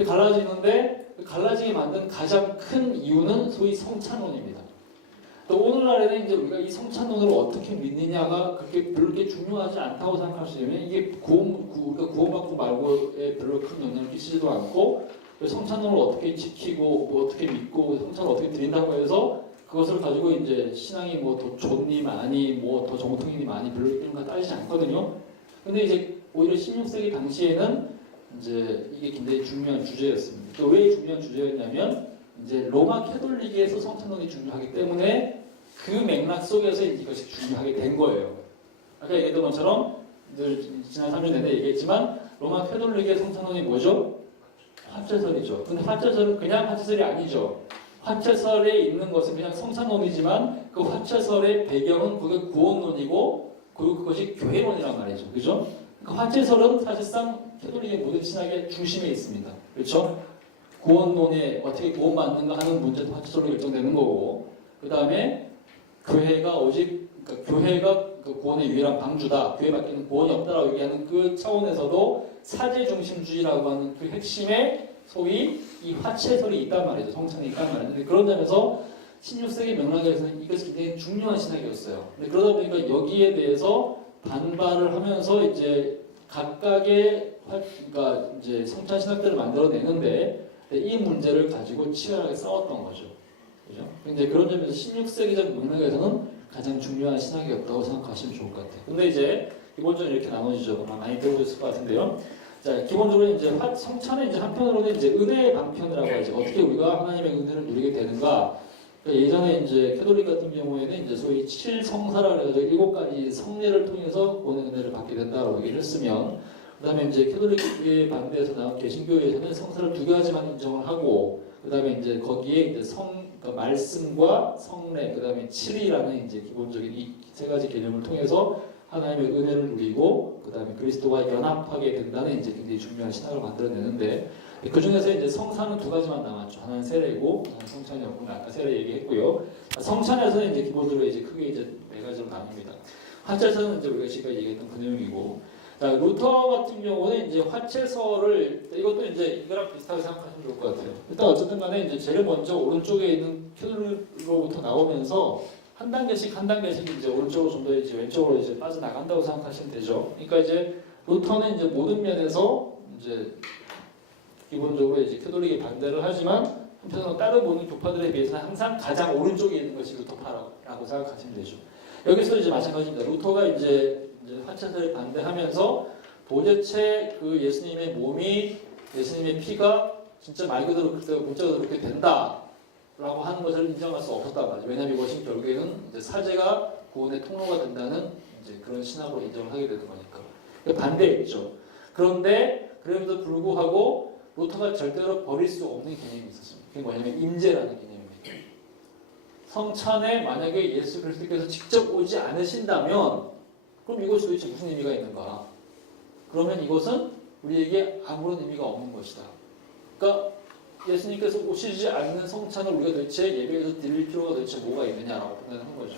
갈라지는데 갈라지게 만든 가장 큰 이유는 소위 성찬론입니다. 또 오늘날에는 이제 우리가 이 성찬론을 어떻게 믿느냐가 그렇게 별로 그렇게 중요하지 않다고 생각할 수 있으면 이게 우리가 구원받고 말고에 별로 큰 영향을 끼치지도 않고 성찬론을 어떻게 지키고 뭐 어떻게 믿고 성찬을 어떻게 드린다고 해서 그것을 가지고 이제 신앙이 뭐 더 좋니 많이 뭐 더 정통이니 많이 별로 이런 거 따지지 않거든요. 근데 이제 오히려 16세기 당시에는 이제 이게 굉장히 중요한 주제였습니다. 또 왜 중요한 주제였냐면 이제 로마 캐톨릭에서 성찬론이 중요하기 때문에 그 맥락 속에서 이것이 중요하게 된 거예요. 아까 얘기했던 것처럼 늘 지난 3년 내내 얘기했지만 로마 캐톨릭의 성찬론이 뭐죠? 화채설이죠. 근데 화채설은 그냥 화채설이 아니죠. 화채설에 있는 것은 그냥 성찬론이지만 그 화채설의 배경은 그게 구원론이고 그리고 그것이 교회론이란 말이죠. 그죠? 그러니까 화채설은 사실상 캐톨릭의 모든 신학의 중심에 있습니다. 그렇죠? 구원론에 어떻게 구원받는가 하는 문제도 화채설로 결정되는 거고 그 다음에 교회가 오직 그러니까 교회가 그 구원의 유일한 방주다. 교회밖에는 구원이 없다라고 얘기하는 그 차원에서도 사제 중심주의라고 하는 그 핵심에 소위 이 화채설이 있단 말이죠. 성찬이 있단 말이죠. 근데 그런 점에서 16세기 명락에서는 이것이 굉장히 중요한 신학이었어요. 근데 그러다 보니까 여기에 대해서 반발을 하면서 이제 각각의 그러니까 이제 성찬 신학들을 만들어내는데 이 문제를 가지고 치열하게 싸웠던 거죠. 그죠? 근데 그런 점에서 16세기적 맥락에서는 가장 중요한 신학이었다고 생각하시면 좋을 것 같아요. 근데 이제 기본적으로 이렇게 나눠지죠. 아마 많이 들어보셨을 것 같은데요. 자, 기본적으로 이제 성찬은 이제 한편으로는 이제 은혜의 방편이라고 하죠. 어떻게 우리가 하나님의 은혜를 누리게 되는가? 그러니까 예전에 이제 캐톨릭 같은 경우에는 이제 소위 7성사라 그래가지고 7가지 성례를 통해서 구원의 은혜를 받게 된다라고 얘기를 했으면, 그다음에 이제 캐톨릭의 반대에서 나온 개신교회에서는 성사를 2가지만 인정을 하고, 그다음에 이제 거기에 이제 그러니까 말씀과 성례, 그다음에 7이라는 이제 기본적인 이 3가지 개념을 통해서 하나님의 은혜를 누리고, 그다음에 그리스도와 연합하게 된다는 이제 굉장히 중요한 신학을 만들어내는데, 그 중에서 이제 성사는 2가지만 남았죠. 하나는 세례고, 하나는 성찬이었고, 아까 세례 얘기했고요. 성찬에서는 이제 기본적으로 이제 크게 이제 4가지로 나뉩니다. 화채에서는 이제 우리가 지금까지 얘기했던 그 내용이고, 자, 루터 같은 경우는 이제 화채설을 이것도 이제 이거랑 비슷하게 생각하시면 좋을 것 같아요. 일단 어쨌든 간에 이제 제일 먼저 오른쪽에 있는 큐로부터 나오면서 한 단계씩 이제 오른쪽으로 좀 더 이제 왼쪽으로 이제 빠져나간다고 생각하시면 되죠. 그러니까 이제 루터는 이제 모든 면에서 이제 기본적으로 이제 캐톨릭이 반대를 하지만 한편으로 다른 모든 교파들에 비해서는 항상 가장 오른쪽에 있는 것이 루터파라고 생각하시면 되죠. 여기서 이제 마찬가지입니다. 루터가 이제 화채설을 반대하면서 도대체 그 예수님의 몸이 예수님의 피가 진짜 말 그대로 문자가 그렇게 된다라고 하는 것을 인정할 수 없었단 말이죠. 왜냐하면 이것이 결국에는 이제 사제가 구원의 통로가 된다는 이제 그런 신학으로 인정을 하게 되는 거니까 반대했죠. 그런데 그럼에도 불구하고 루터가 절대로 버릴 수 없는 개념이 있었습니다. 그게 뭐냐면 임재라는 개념입니다. 성찬에 만약에 예수 그리스도께서 직접 오지 않으신다면 그럼 이것이 도대체 무슨 의미가 있는가? 그러면 이것은 우리에게 아무런 의미가 없는 것이다. 그러니까 예수님께서 오시지 않는 성찬을 우리가 도대체 예배에서 드릴 필요가 도대체 뭐가 있느냐라고 판단하는 거죠.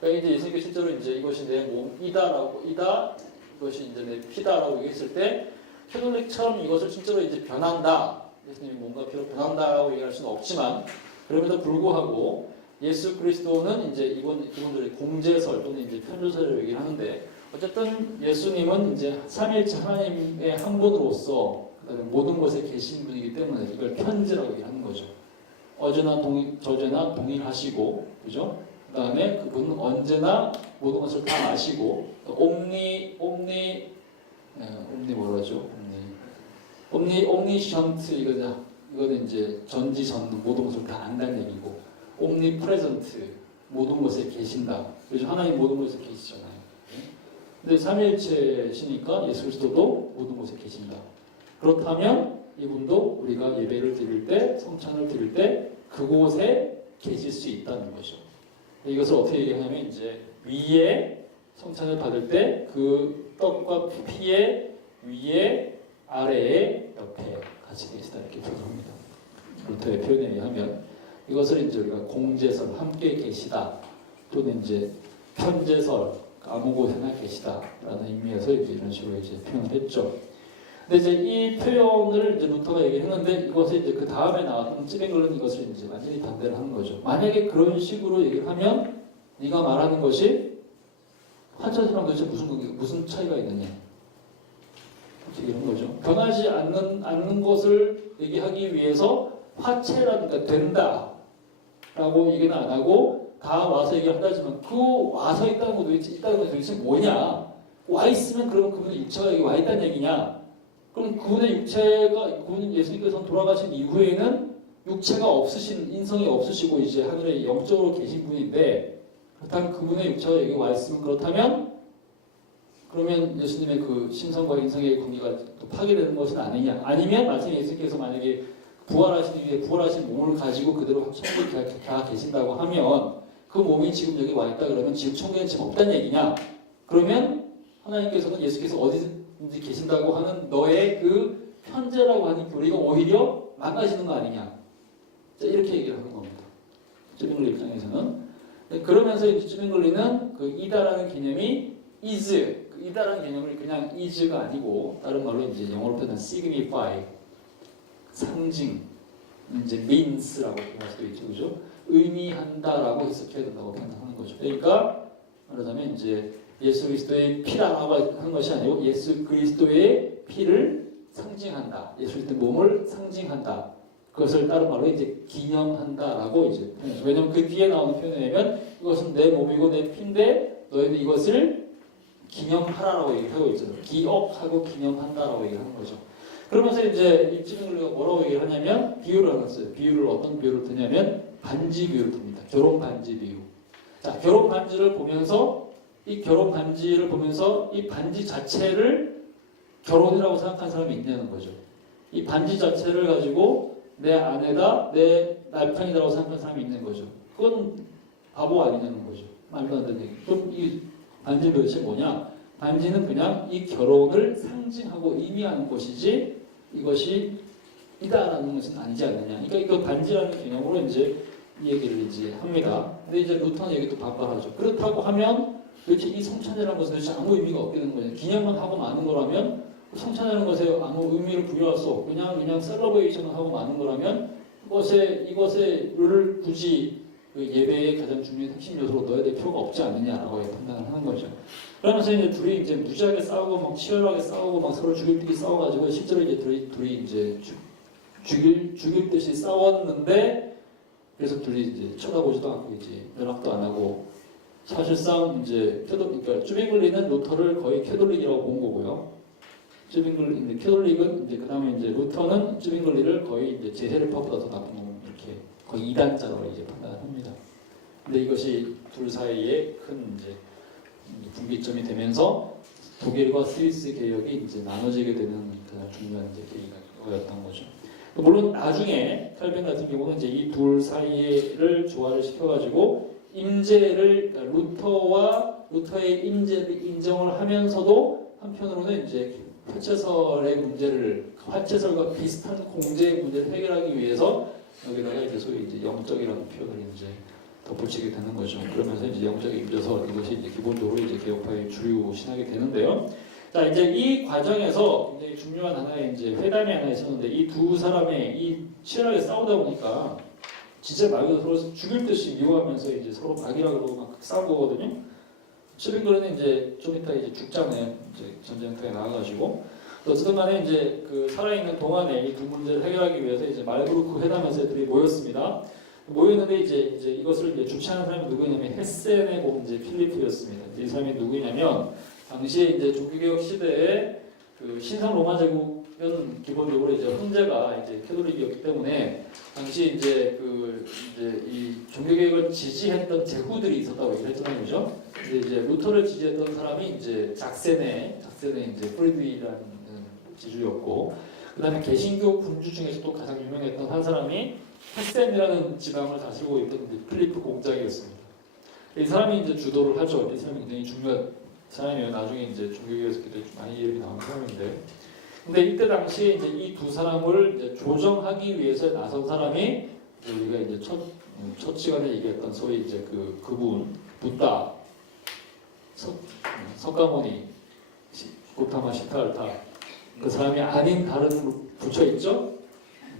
그러니까 이제 예수님께서 실제로 이제 이것이 내 몸이다라고 이것이 이제 내 피다라고 얘기했을 때 캐톨릭처럼 이것을 실제로 이제 변한다. 예수님이 몸과 피로 변한다라고 얘기할 수는 없지만 그럼에도 불구하고 예수 그리스도는 이제 기본적으로 공제설 또는 이제 편주설을 얘기를 하는데 어쨌든 예수님은 이제 삼위일체 하나님의 한 분으로서 모든 곳에 계신 분이기 때문에 이걸 편지라고 얘기하는 거죠. 저제나 동일하시고, 그죠? 그다음에 그분은 언제나 모든 것을 다 아시고, 옴니션트 이거는 이제 전지전능 모든 것을 다 안다는 얘기고. 옴니프레전트 모든 곳에 계신다. 그래서 하나님 모든 곳에 계시잖아요. 근데 삼위일체시니까 예수 그리스도도 모든 곳에 계신다. 그렇다면 이분도 우리가 예배를 드릴 때, 성찬을 드릴 때 그곳에 계실 수 있다는 거죠. 이것을 어떻게 얘기하냐면 이제 위에 성찬을 받을 때 그 떡과 피의 위에, 아래에, 옆에 같이 계시다 이렇게 표현합니다. 루터의 표현에 의하면 이것을 이제 우리가 공제설, 함께 계시다, 또는 이제 편제설, 아무 곳에나 계시다라는 의미에서 이제 이런 식으로 이제 표현을 했죠. 근데 이제 이 표현을 이제 루터가 얘기했는데 이것을 이제 그 다음에 나왔던 찌랭글은 이것을 이제 완전히 반대를 하는 거죠. 만약에 그런 식으로 얘기를 하면 네가 말하는 것이 화채설랑 도대체 무슨 차이가 있느냐? 이런 거죠. 변하지 않는 것을 얘기하기 위해서 화채라니까 된다라고 얘기는 안 하고 다 와서 얘기를 한다지만 그 와서 있다는 거 도대체 뭐냐? 와 있으면 그러면 그분의 육체가 여기 와 있다는 얘기냐? 그럼 그분은 예수님께서 돌아가신 이후에는 육체가 없으신, 인성이 없으시고 이제 하늘에 영적으로 계신 분인데 그렇다면 그분의 육체가 여기 와 있으면 그러면 예수님의 그 신성과 인성의 관계가 또 파괴되는 것은 아니냐? 아니면 마치 예수님께서 만약에 부활하신 이후에 부활하신 몸을 가지고 그대로 천국에 가 계신다고 하면 그 몸이 지금 여기 와 있다 그러면 지금 천국에 지금 없다는 얘기냐? 그러면 하나님께서는 예수께서 어디든지 계신다고 하는 너의 그 편제라고 하는 교리가 오히려 망가지는 거 아니냐? 자, 이렇게 얘기를 하는 겁니다. 쯔빙글리 입장에서는. 그러면서 이제 쯔빙글리는 그 이다라는 개념이 is, 그 이다라는 개념을 그냥 is가 아니고 다른 말로 이제 영어로 표현한 signify, 상징, 이제 means라고 표현할 수도 있죠, 그죠? 의미한다라고 해석해야 된다고 판단하는 거죠. 그러니까 말하자면 이제 예수 그리스도의 피라고 하는 것이 아니고 예수 그리스도의 피를 상징한다. 예수 그리스도의 몸을 상징한다. 그것을 다른 말로 이제 기념한다라고 이제 표현해요. 왜냐하면 그 뒤에 나오는 표현이면 이것은 내 몸이고 내 피인데 너희는 이것을 기념하라라고 얘기하고 있잖아요. 기억하고 기념한다라고 얘기하는 거죠. 그러면서 이제 쯔빙글리가 뭐라고 얘기를 하냐면 비유를 하나 써요. 비유를 어떤 비유를 드냐면 반지 비유를 듭니다. 결혼 반지 비유. 자, 결혼 반지를 보면서 이 결혼 반지를 보면서 이 반지 자체를 결혼이라고 생각한 사람이 있냐는 거죠. 이 반지 자체를 가지고 내 아내다, 내 남편이라고 생각한 사람이 있는 거죠. 그건 바보 아니냐는 거죠. 말도 안 되는 얘기. 그럼 이 반지 도대체 뭐냐? 반지는 그냥 이 결혼을 상징하고 의미하는 것이지 이것이 이다라는 것은 아니지 않느냐. 그러니까 이거 반지라는 개념으로 이제 이 얘기를 이제 합니다. 근데 이제 루터는 얘기도 반발하죠. 그렇다고 하면 도대체 이 성찬이라는 것은 도대체 아무 의미가 없게 되는 거냐. 기념만 하고 마는 거라면 성찬이라는 것에 아무 의미를 부여할 수 없고 그냥 셀러브레이션을 하고 마는 거라면 이것을 굳이 그 예배의 가장 중요한 핵심 요소로 넣어야 될 필요가 없지 않느냐라고 판단을 하는 거죠. 그러면서 이제 둘이 이제 무지하게 싸우고 막 치열하게 싸우고 막 서로 죽일 듯이 싸워가지고 실제로 이제 둘이 이제 죽일 듯이 싸웠는데 그래서 둘이 이제 쳐다보지도 않고 이제 연락도 안 하고 사실상 이제 그러니까 쯔빙글리는 루터를 거의 캐톨릭이라고 본 거고요. 캐톨릭은 이제 그다음에 이제 루터는 쯔빙글리를 거의 이제 제세를 파보다 더 나쁜 놈 이렇게 거의 이단자로 이제 판단을 합니다. 근데 이것이 둘 사이에 큰 이제 분기점이 되면서 독일과 스위스 개혁이 이제 나눠지게 되는 가장 중요한 이제 계기였던 거죠. 물론 나중에 칼빈 같은 경우는 이제 이 둘 사이를 조화를 시켜가지고 임재를 그러니까 루터의 임재를 인정을 하면서도 한편으로는 이제 화채설의 문제를 화채설과 비슷한 공제의 문제를 해결하기 위해서 여기다가 이제 소위 이제 영적이라는 표현을 이제 덧붙이게 되는 거죠. 그러면서 이제 영적인 임재설 이것이 이제 기본적으로 이제 개혁파의 주요 신학이 되는데요. 자 이제 이 과정에서 굉장히 중요한 하나의 이제 회담이 하나 있었는데 이 두 사람의 이 치열하게 싸우다 보니까 진짜 말 그대로 서로 죽일 듯이 미워하면서 이제 서로 막이라 그러고 막 싸운 거거든요. 쯔빙글리는 이제 좀 이따 이제 죽잖아요. 이제 전쟁터에 나가가지고 어쨌든 간에 이제 그 살아있는 동안에 이 두 문제를 해결하기 위해서 이제 말부르크 회담에서 애들이 모였습니다. 모였는데 이제 이것을 이제 주최하는 사람이 누구냐면 헤센의 공제 필리프였습니다. 이 사람이 누구냐면 당시에 이제 종교개혁 시대에 그 신성 로마 제국은 기본적으로 이제 황제가 이제 캐톨릭이었기 때문에 당시 이제 이 종교개혁을 지지했던 제후들이 있었다고 얘기를 했잖아요, 그죠? 근데 이제 루터를 지지했던 사람이 이제 작센의 이제 프리드리히라는 지주였고, 그다음에 개신교 군주 중에서도 가장 유명했던 한 사람이 헤센이라는 지방을 다스리고 있던 필리프 공작이었습니다. 이 사람이 이제 주도를 하죠. 이 사람이 굉장히 중요한 사람이에요. 나중에 이제 종교개혁에서 많이 이름이 나온 사람인데, 근데 이때 당시에 이제 이 두 사람을 이제 조정하기 위해서 나선 사람이 우리가 이제 첫 시간에 얘기했던 소위 이제 그분 붓다 석가모니 고타마 시타르타 그 사람이 아닌 다른 부처 있죠?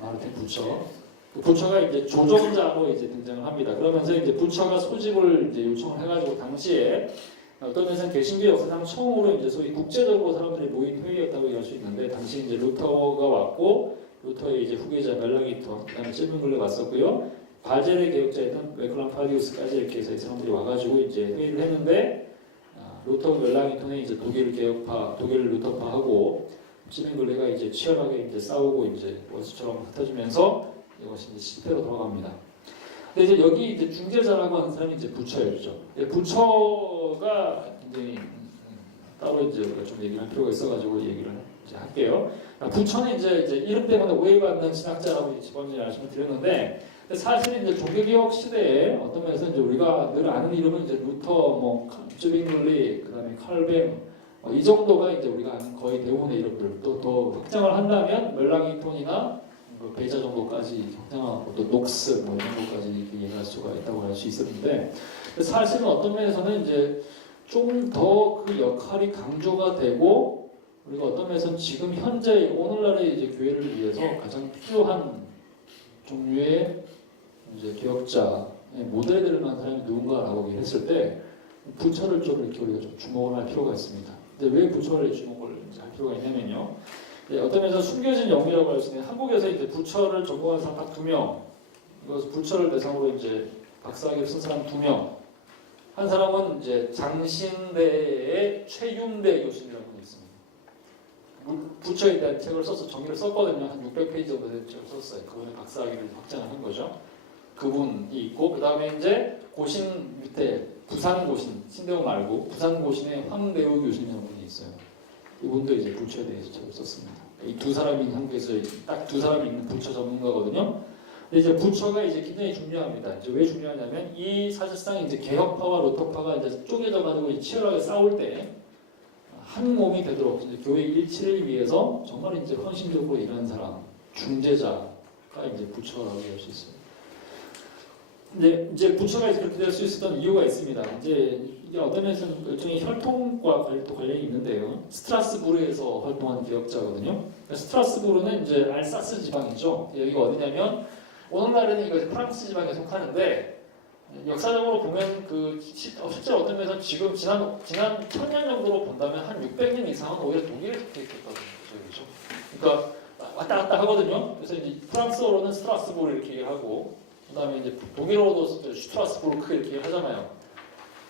마르틴 부처. 그 부처가 이제 조정자로 이제 등장을 합니다. 그러면서 이제 부처가 소집을 이제 요청을 해가지고 당시에 어떤 면에서는 개신교 역사상 처음으로 이제 소위 국제적으로 사람들이 모인 회의였다고 얘기할 수 있는데 당시 이제 루터가 왔고 루터의 이제 후계자 멜랑이톤 그다음에 쯔빙글리 왔었고요. 바젤의 개혁자였던 웨클란파디우스까지 이렇게 해서 이 사람들이 와가지고 이제 회의를 했는데 루터 멜랑이톤이 이제 독일 루터파하고 쯔빙글리가 이제 치열하게 이제 싸우고 이제 원수처럼 흩어지면서 이것이 이제 실패로 돌아갑니다. 근데 이제 여기 이제 중재자라고 하는 사람이 이제 부처였죠. 부처가 굉장히 따로 이제 우리가 좀 얘기할 필요가 있어가지고 얘기를 이제 할게요. 부처는 이제 이름 때문에 오해받는 신학자라고 이제 번째 말씀을 드렸는데 사실 이제 종교개혁 시대에 어떤 면에서 이제 우리가 늘 아는 이름은 이제 루터, 뭐 쯔빙글리, 그다음에 칼뱅 이 정도가 이제 우리가 아는 거의 대부분의 이름들 또 더 확장을 한다면 멜랑이톤이나 뭐 배자 정도까지 형성하고 또 녹스 뭐 이런 것까지 이렇게 얘기할 수가 있다고 할 수 있었는데 사실은 어떤 면에서는 이제 좀 더 그 역할이 강조가 되고 그리고 어떤 면에서는 지금 현재 오늘날의 이제 교회를 위해서 가장 필요한 종류의 이제 개혁자의 모델이 될 만한 사람이 누군가라고 했을 때 부처를 좀 이렇게 우리가 좀 주목을 할 필요가 있습니다. 근데 왜 부처를 주목을 할 필요가 있냐면요. 어떤 면에서 숨겨진 영이라고 할 수 있는 한국에서 이제 부처를 전공한 사람 딱 2명, 그래서 부처를 대상으로 이제 박사학위를 쓴 사람 2명, 한 사람은 이제 장신대의 최윤대 교수님이라는 분이 있습니다. 부처에 대한 책을 써서 정리를 썼거든요. 한 600페이지 정도 된 책을 썼어요. 그분의 박사학위를 확장을 한 거죠. 그분이 있고 그 다음에 이제 고신 밑에 부산고신, 신대원 말고 부산고신의 황대우 교수님이라는 분이 있어요. 이분도 이제 부처에 대해서 책을 썼습니다. 이 두 사람이 한국에서 딱 두 사람이 있는 부처 전문가거든요. 근데 이제 부처가 이제 굉장히 중요합니다. 이제 왜 중요하냐면 이 사실상 이제 개혁파와 로터파가 이제 쪼개져 가지고 치열하게 싸울 때 한 몸이 되도록 이제 교회 일치를 위해서 정말 이제 헌신적으로 일하는 사람, 중재자가 이제 부처라고 할 수 있어요. 근데 이제 부처가 그렇게 될 수 있었던 이유가 있습니다. 이제 이게 어떤 면에서는 일종의 혈통과 또 관련이 있는데요. 스트라스부르에서 활동한 개혁자거든요. 스트라스부르는 이제 알사스 지방이죠. 여기가 어디냐면 오늘날에는 이거 프랑스 지방에 속하는데 역사적으로 보면 그 실제 어떤 면에서 지금 지난 1000년 정도로 본다면 한 600년 이상은 오히려 독일에 속해 있었거든요. 그러니까 왔다 갔다 하거든요. 그래서 이제 프랑스어로는 스트라스부르 이렇게 얘기하고 그다음에 이제 독일어도 슈트라스부르크 이렇게 하잖아요.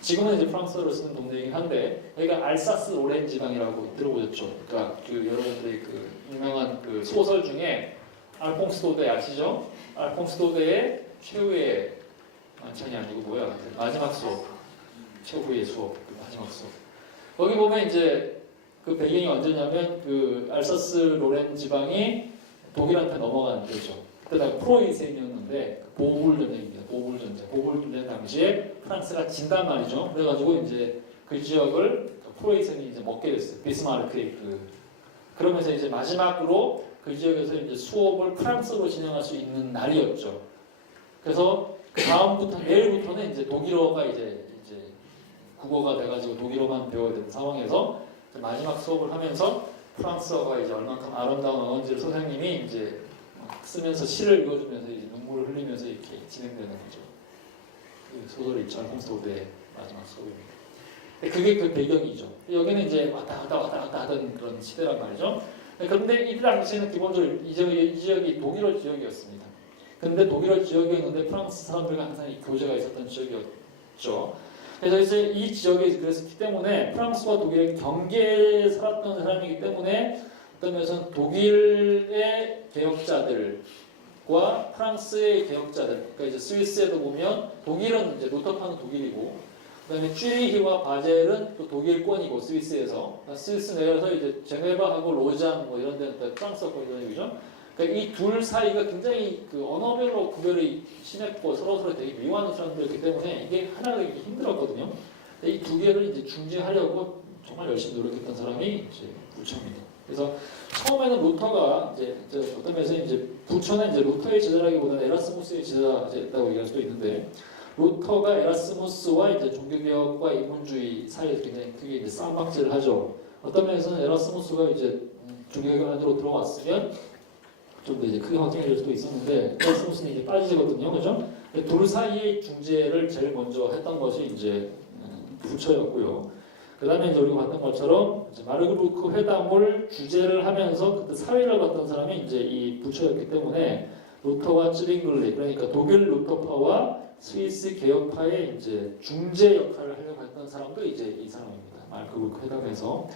지금은 이제 프랑스어를 쓰는 동네이긴 한데 여기가 알사스 로렌 지방이라고 들어보셨죠? 그러니까 그 여러분들이 그 유명한 그 소설 중에 알퐁스 도데 아시죠? 알퐁스 도데의 최후의 만찬이 아니고 뭐야? 마지막 수업, 최후의 수업, 그 마지막 수업. 거기 보면 이제 그 배경이 언제냐면 그 알사스 로렌 지방이 독일한테 넘어가는 때죠. 그때 프로이센이었는데 보불 전쟁입니다. 보불 전쟁. 보불 전쟁 당시에 프랑스가 진단 말이죠. 그래가지고 이제 그 지역을 프로이센이 이제 먹게 됐어요. 비스마르크의 그러면서 이제 마지막으로 그 지역에서 이제 수업을 프랑스어로 진행할 수 있는 날이었죠. 그래서 그 다음부터 내일부터는 이제 독일어가 이제 국어가 돼가지고 독일어만 배워야 되는 상황에서 마지막 수업을 하면서 프랑스어가 이제 얼만큼 아름다운 언어인지를 선생님이 이제 쓰면서 시를 읽어주면서 이제 눈물을 흘리면서 이렇게 진행되는 거죠. 그 소설이 있죠. 알폰스 도데의 마지막 수업입니다. 그게 그 배경이죠. 여기는 이제 왔다 갔다 하던 그런 시대란 말이죠. 그런데 이 당시에는 기본적으로 이 지역이 독일어 지역이었습니다. 근데 독일어 지역이었는데 프랑스 사람들과 항상 이 교제가 있었던 지역이었죠. 그래서 이제 이 지역에 그랬기 때문에 프랑스와 독일의 경계에 살았던 사람이기 때문에 어떤 면에서는 독일의 개혁자들과 프랑스의 개혁자들, 그러니까 이제 스위스에도 보면 독일은 이제 루터파는 독일이고, 그다음에 쥐리히와 바젤은 또 독일권이고 스위스에서 스위스 내에서 이제 제네바하고 로잔 뭐 이런 데는 프랑스어권 이런 얘기죠. 그러니까 이 둘 사이가 굉장히 그 언어별로 구별이 심했고 서로 되게 미워하는 사람들이었기 때문에 이게 하나가 힘들었거든요. 이 두 개를 이제 중재하려고 정말 열심히 노력했던 사람이 이제 부처입니다. 그래서 처음에는 루터가 이제 어떤 면에서 이제 부처는 이제 루터의 제자라기보다는 에라스무스의 제자였다고 얘기할 수도 있는데 루터가 에라스무스와 이제 종교개혁과 인문주의 사이에서 굉장히 크게 이제 쌍방질을 하죠. 어떤 면에서는 에라스무스가 이제 종교개혁 안으로 들어왔으면 좀 더 이제 크게 확장이 될 수도 있었는데 에라스무스는 이제 빠지거든요, 그죠? 둘 사이의 중재를 제일 먼저 했던 것이 이제 부처였고요. 그 다음에 이제 우리가 봤던 것처럼 이제 마르부르크 회담을 주재를 하면서 그때 사회를 봤던 사람이 이제 이 부처였기 때문에 루터와 쯔링글리 그러니까 독일 루터파와 스위스 개혁파의 이제 중재 역할을 하려고 했던 사람도 이제 이 사람입니다. 마르부르크 회담에서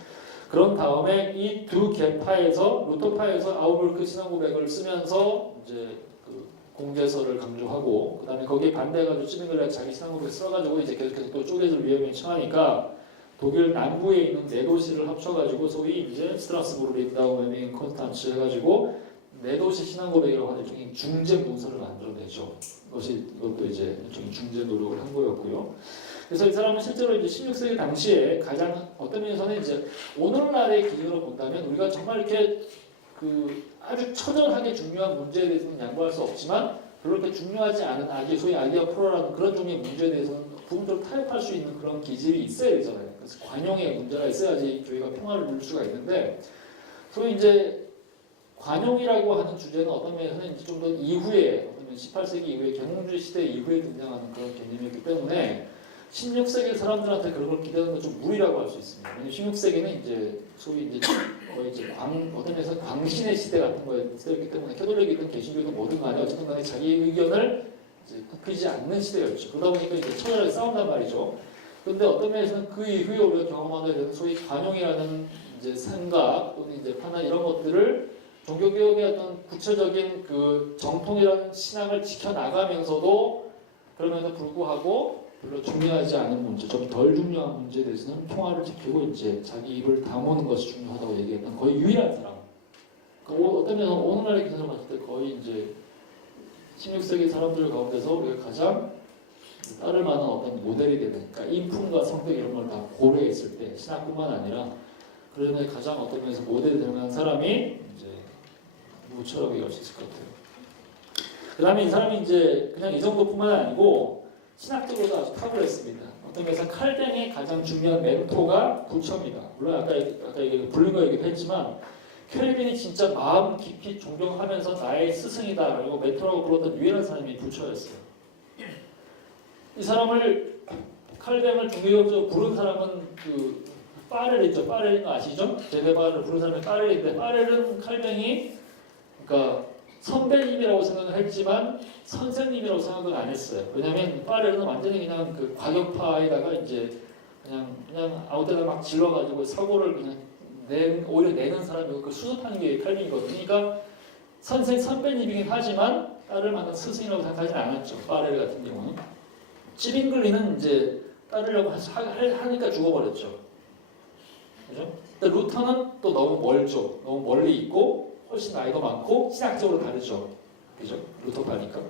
그런 다음에 이 두 개파에서 루터파에서 아우부르크 신앙고백을 쓰면서 이제 그 공개서를 강조하고 그 다음에 거기에 반대해가지고 쯔링글리가 자기 신앙고백 써가지고 이제 계속해서 또 쪼개질 위험이 처하니까. 독일 남부에 있는 네 도시를 합쳐가지고 소위 이제 스트라스부르, 린다우, 웨밍, 콘스탄츠 해가지고 네 도시 신앙고백이라고 하는 일종의 중재 문서를 만들어내죠. 이것도 이제 일종의 중재 노력을 한 거였고요. 그래서 이 사람은 실제로 이제 16세기 당시에 가장 어떤 면에서는 이제 오늘날의 기준으로 본다면 우리가 정말 이렇게 그 아주 처절하게 중요한 문제에 대해서는 양보할 수 없지만 별로 그렇게 중요하지 않은 소위 아기와 프로라는 그런 종류의 문제에 대해서는 부분적으로 타협할 수 있는 그런 기질이 있어야 되잖아요. 그래서 관용의 문제가 있어야지 교회가 평화를 누릴 수가 있는데 소위 이제 관용이라고 하는 주제는 어떤 면에서는 좀 더 이후에 18세기 이후에 경영주의 시대 이후에 등장하는 그런 개념이었기 때문에 16세기 사람들한테 그런 걸 기대하는 건 좀 무리라고 할 수 있습니다. 왜냐하면 16세기는 이제 소위 이제 거의 이제 어떤 면에서 광신의 시대 같은 거에 쓰였기 때문에 캐톨릭이든 개신교든 뭐든 간에 어쨌든 간에 자기 의견을 이제 굽히지 않는 시대였죠. 그러다 보니까 이제 처절하게 싸운단 말이죠. 그런데 어떤 면에서는 그 이후에 우리가 경험하게 되는 소위 관용이라는 이제 생각 또는 이제 판단 이런 것들을 종교개혁의 어떤 구체적인 그 정통이라는 신앙을 지켜나가면서도 그럼에도 불구하고 별로 중요하지 않은 문제, 좀 덜 중요한 문제에 대해서는 평화를 지키고 이제 자기 입을 다무는 것이 중요하다고 얘기했던 거의 유일한 사람. 그러니까 어떤 면에서 오늘날의 기사를 봤을 때 거의 이제 16세기 사람들 가운데서 우리가 가장 따를 만한 어떤 모델이 되는, 그러니까 인품과 성격 이런 걸 다 고려했을 때 신학뿐만 아니라 그러면 가장 어떤 면에서 모델이 될 만한 사람이 이제 무처라고 얘기할 수 있을 것 같아요. 그 다음에 이 사람이 이제 그냥 이 정도뿐만 아니고 신학적으로도 아주 탁월했습니다. 어떤 면에서 칼뱅의 가장 중요한 멘토가 부처입니다. 물론 아까 얘기 불린거 얘기도 했지만 켈빈이 진짜 마음 깊이 존경하면서 나의 스승이다 그리고 멘토라고 불렀던 유일한 사람이 부처였어요. 이 사람을 칼뱅을 종교적으로 부른 사람은 그 파렐 있죠. 파렐인 거 아시죠? 제네바를 부른 사람이 파렐인데 파렐은 칼뱅이 그러니까 선배님이라고 생각을 했지만 선생님이라고 생각을 안 했어요. 왜냐하면 파렐은 완전히 그냥 그 과격파에다가 이제 그냥 아무 때나 막 질러가지고 사고를 그냥 오히려 내는 사람이고 그 수습하는 게 칼뱅이거든요. 그러니까 선배님이긴 하지만 딸을 만난 스승이라고 생각하지 않았죠. 파렐 같은 경우는. 찌빙글리는 이제 따르려고 하니까 죽어버렸죠. 그죠? 근데 루터는 또 너무 멀죠. 너무 멀리 있고 훨씬 나이도 많고 신학적으로 다르죠. 그죠? 루터파니까.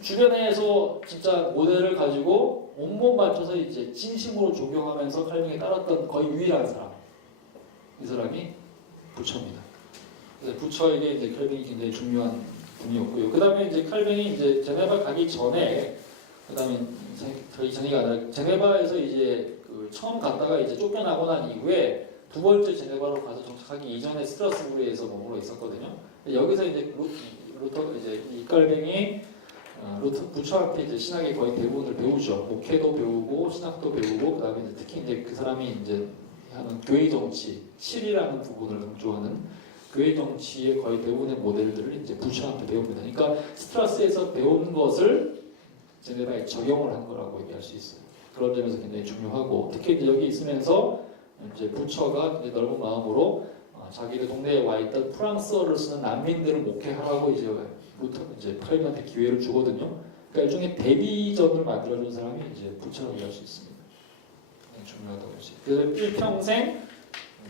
주변에서 진짜 모델을 가지고 온몸 맞춰서 이제 진심으로 존경하면서 칼뱅에 따랐던 거의 유일한 사람. 이 사람이 부처입니다. 그래서 부처에게 이제 칼뱅이 굉장히 중요한 분이었고요. 그 다음에 이제 칼뱅이 이제 제네바 가기 전에 그 다음에 저희 전이가 아니라 제네바에서 이제 그 처음 갔다가 이제 쫓겨나고 난 이후에 두 번째 제네바로 가서 정착하기 이전에 스트라스부르에서 머물러 있었거든요. 여기서 이제 루터 이제 이깔뱅이 루터 부처한테 이제 신학의 거의 대부분을 배우죠. 목회도 배우고 신학도 배우고 그다음에 이제 특히 이제 그 사람이 이제 하는 교회 정치, 실이라는 부분을 강조하는 교회 정치의 거의 대부분의 모델들을 이제 부처한테 배웁니다. 그러니까 스트라스에서 배운 것을 제네바에 적용을 한 거라고 얘기할 수 있어요. 그런 점에서 굉장히 중요하고 특히 이제 여기 있으면서 이제 부처가 이제 넓은 마음으로 자기들 동네에 와 있던 프랑스어를 쓰는 난민들을 목회하라고 이제 칼빈한테 기회를 주거든요. 그러니까 일종의 대비전을 만들어준 사람이 이제 부처라고 얘기할 수 있습니다. 중요하다고 할 수 있어요. 그래서 일평생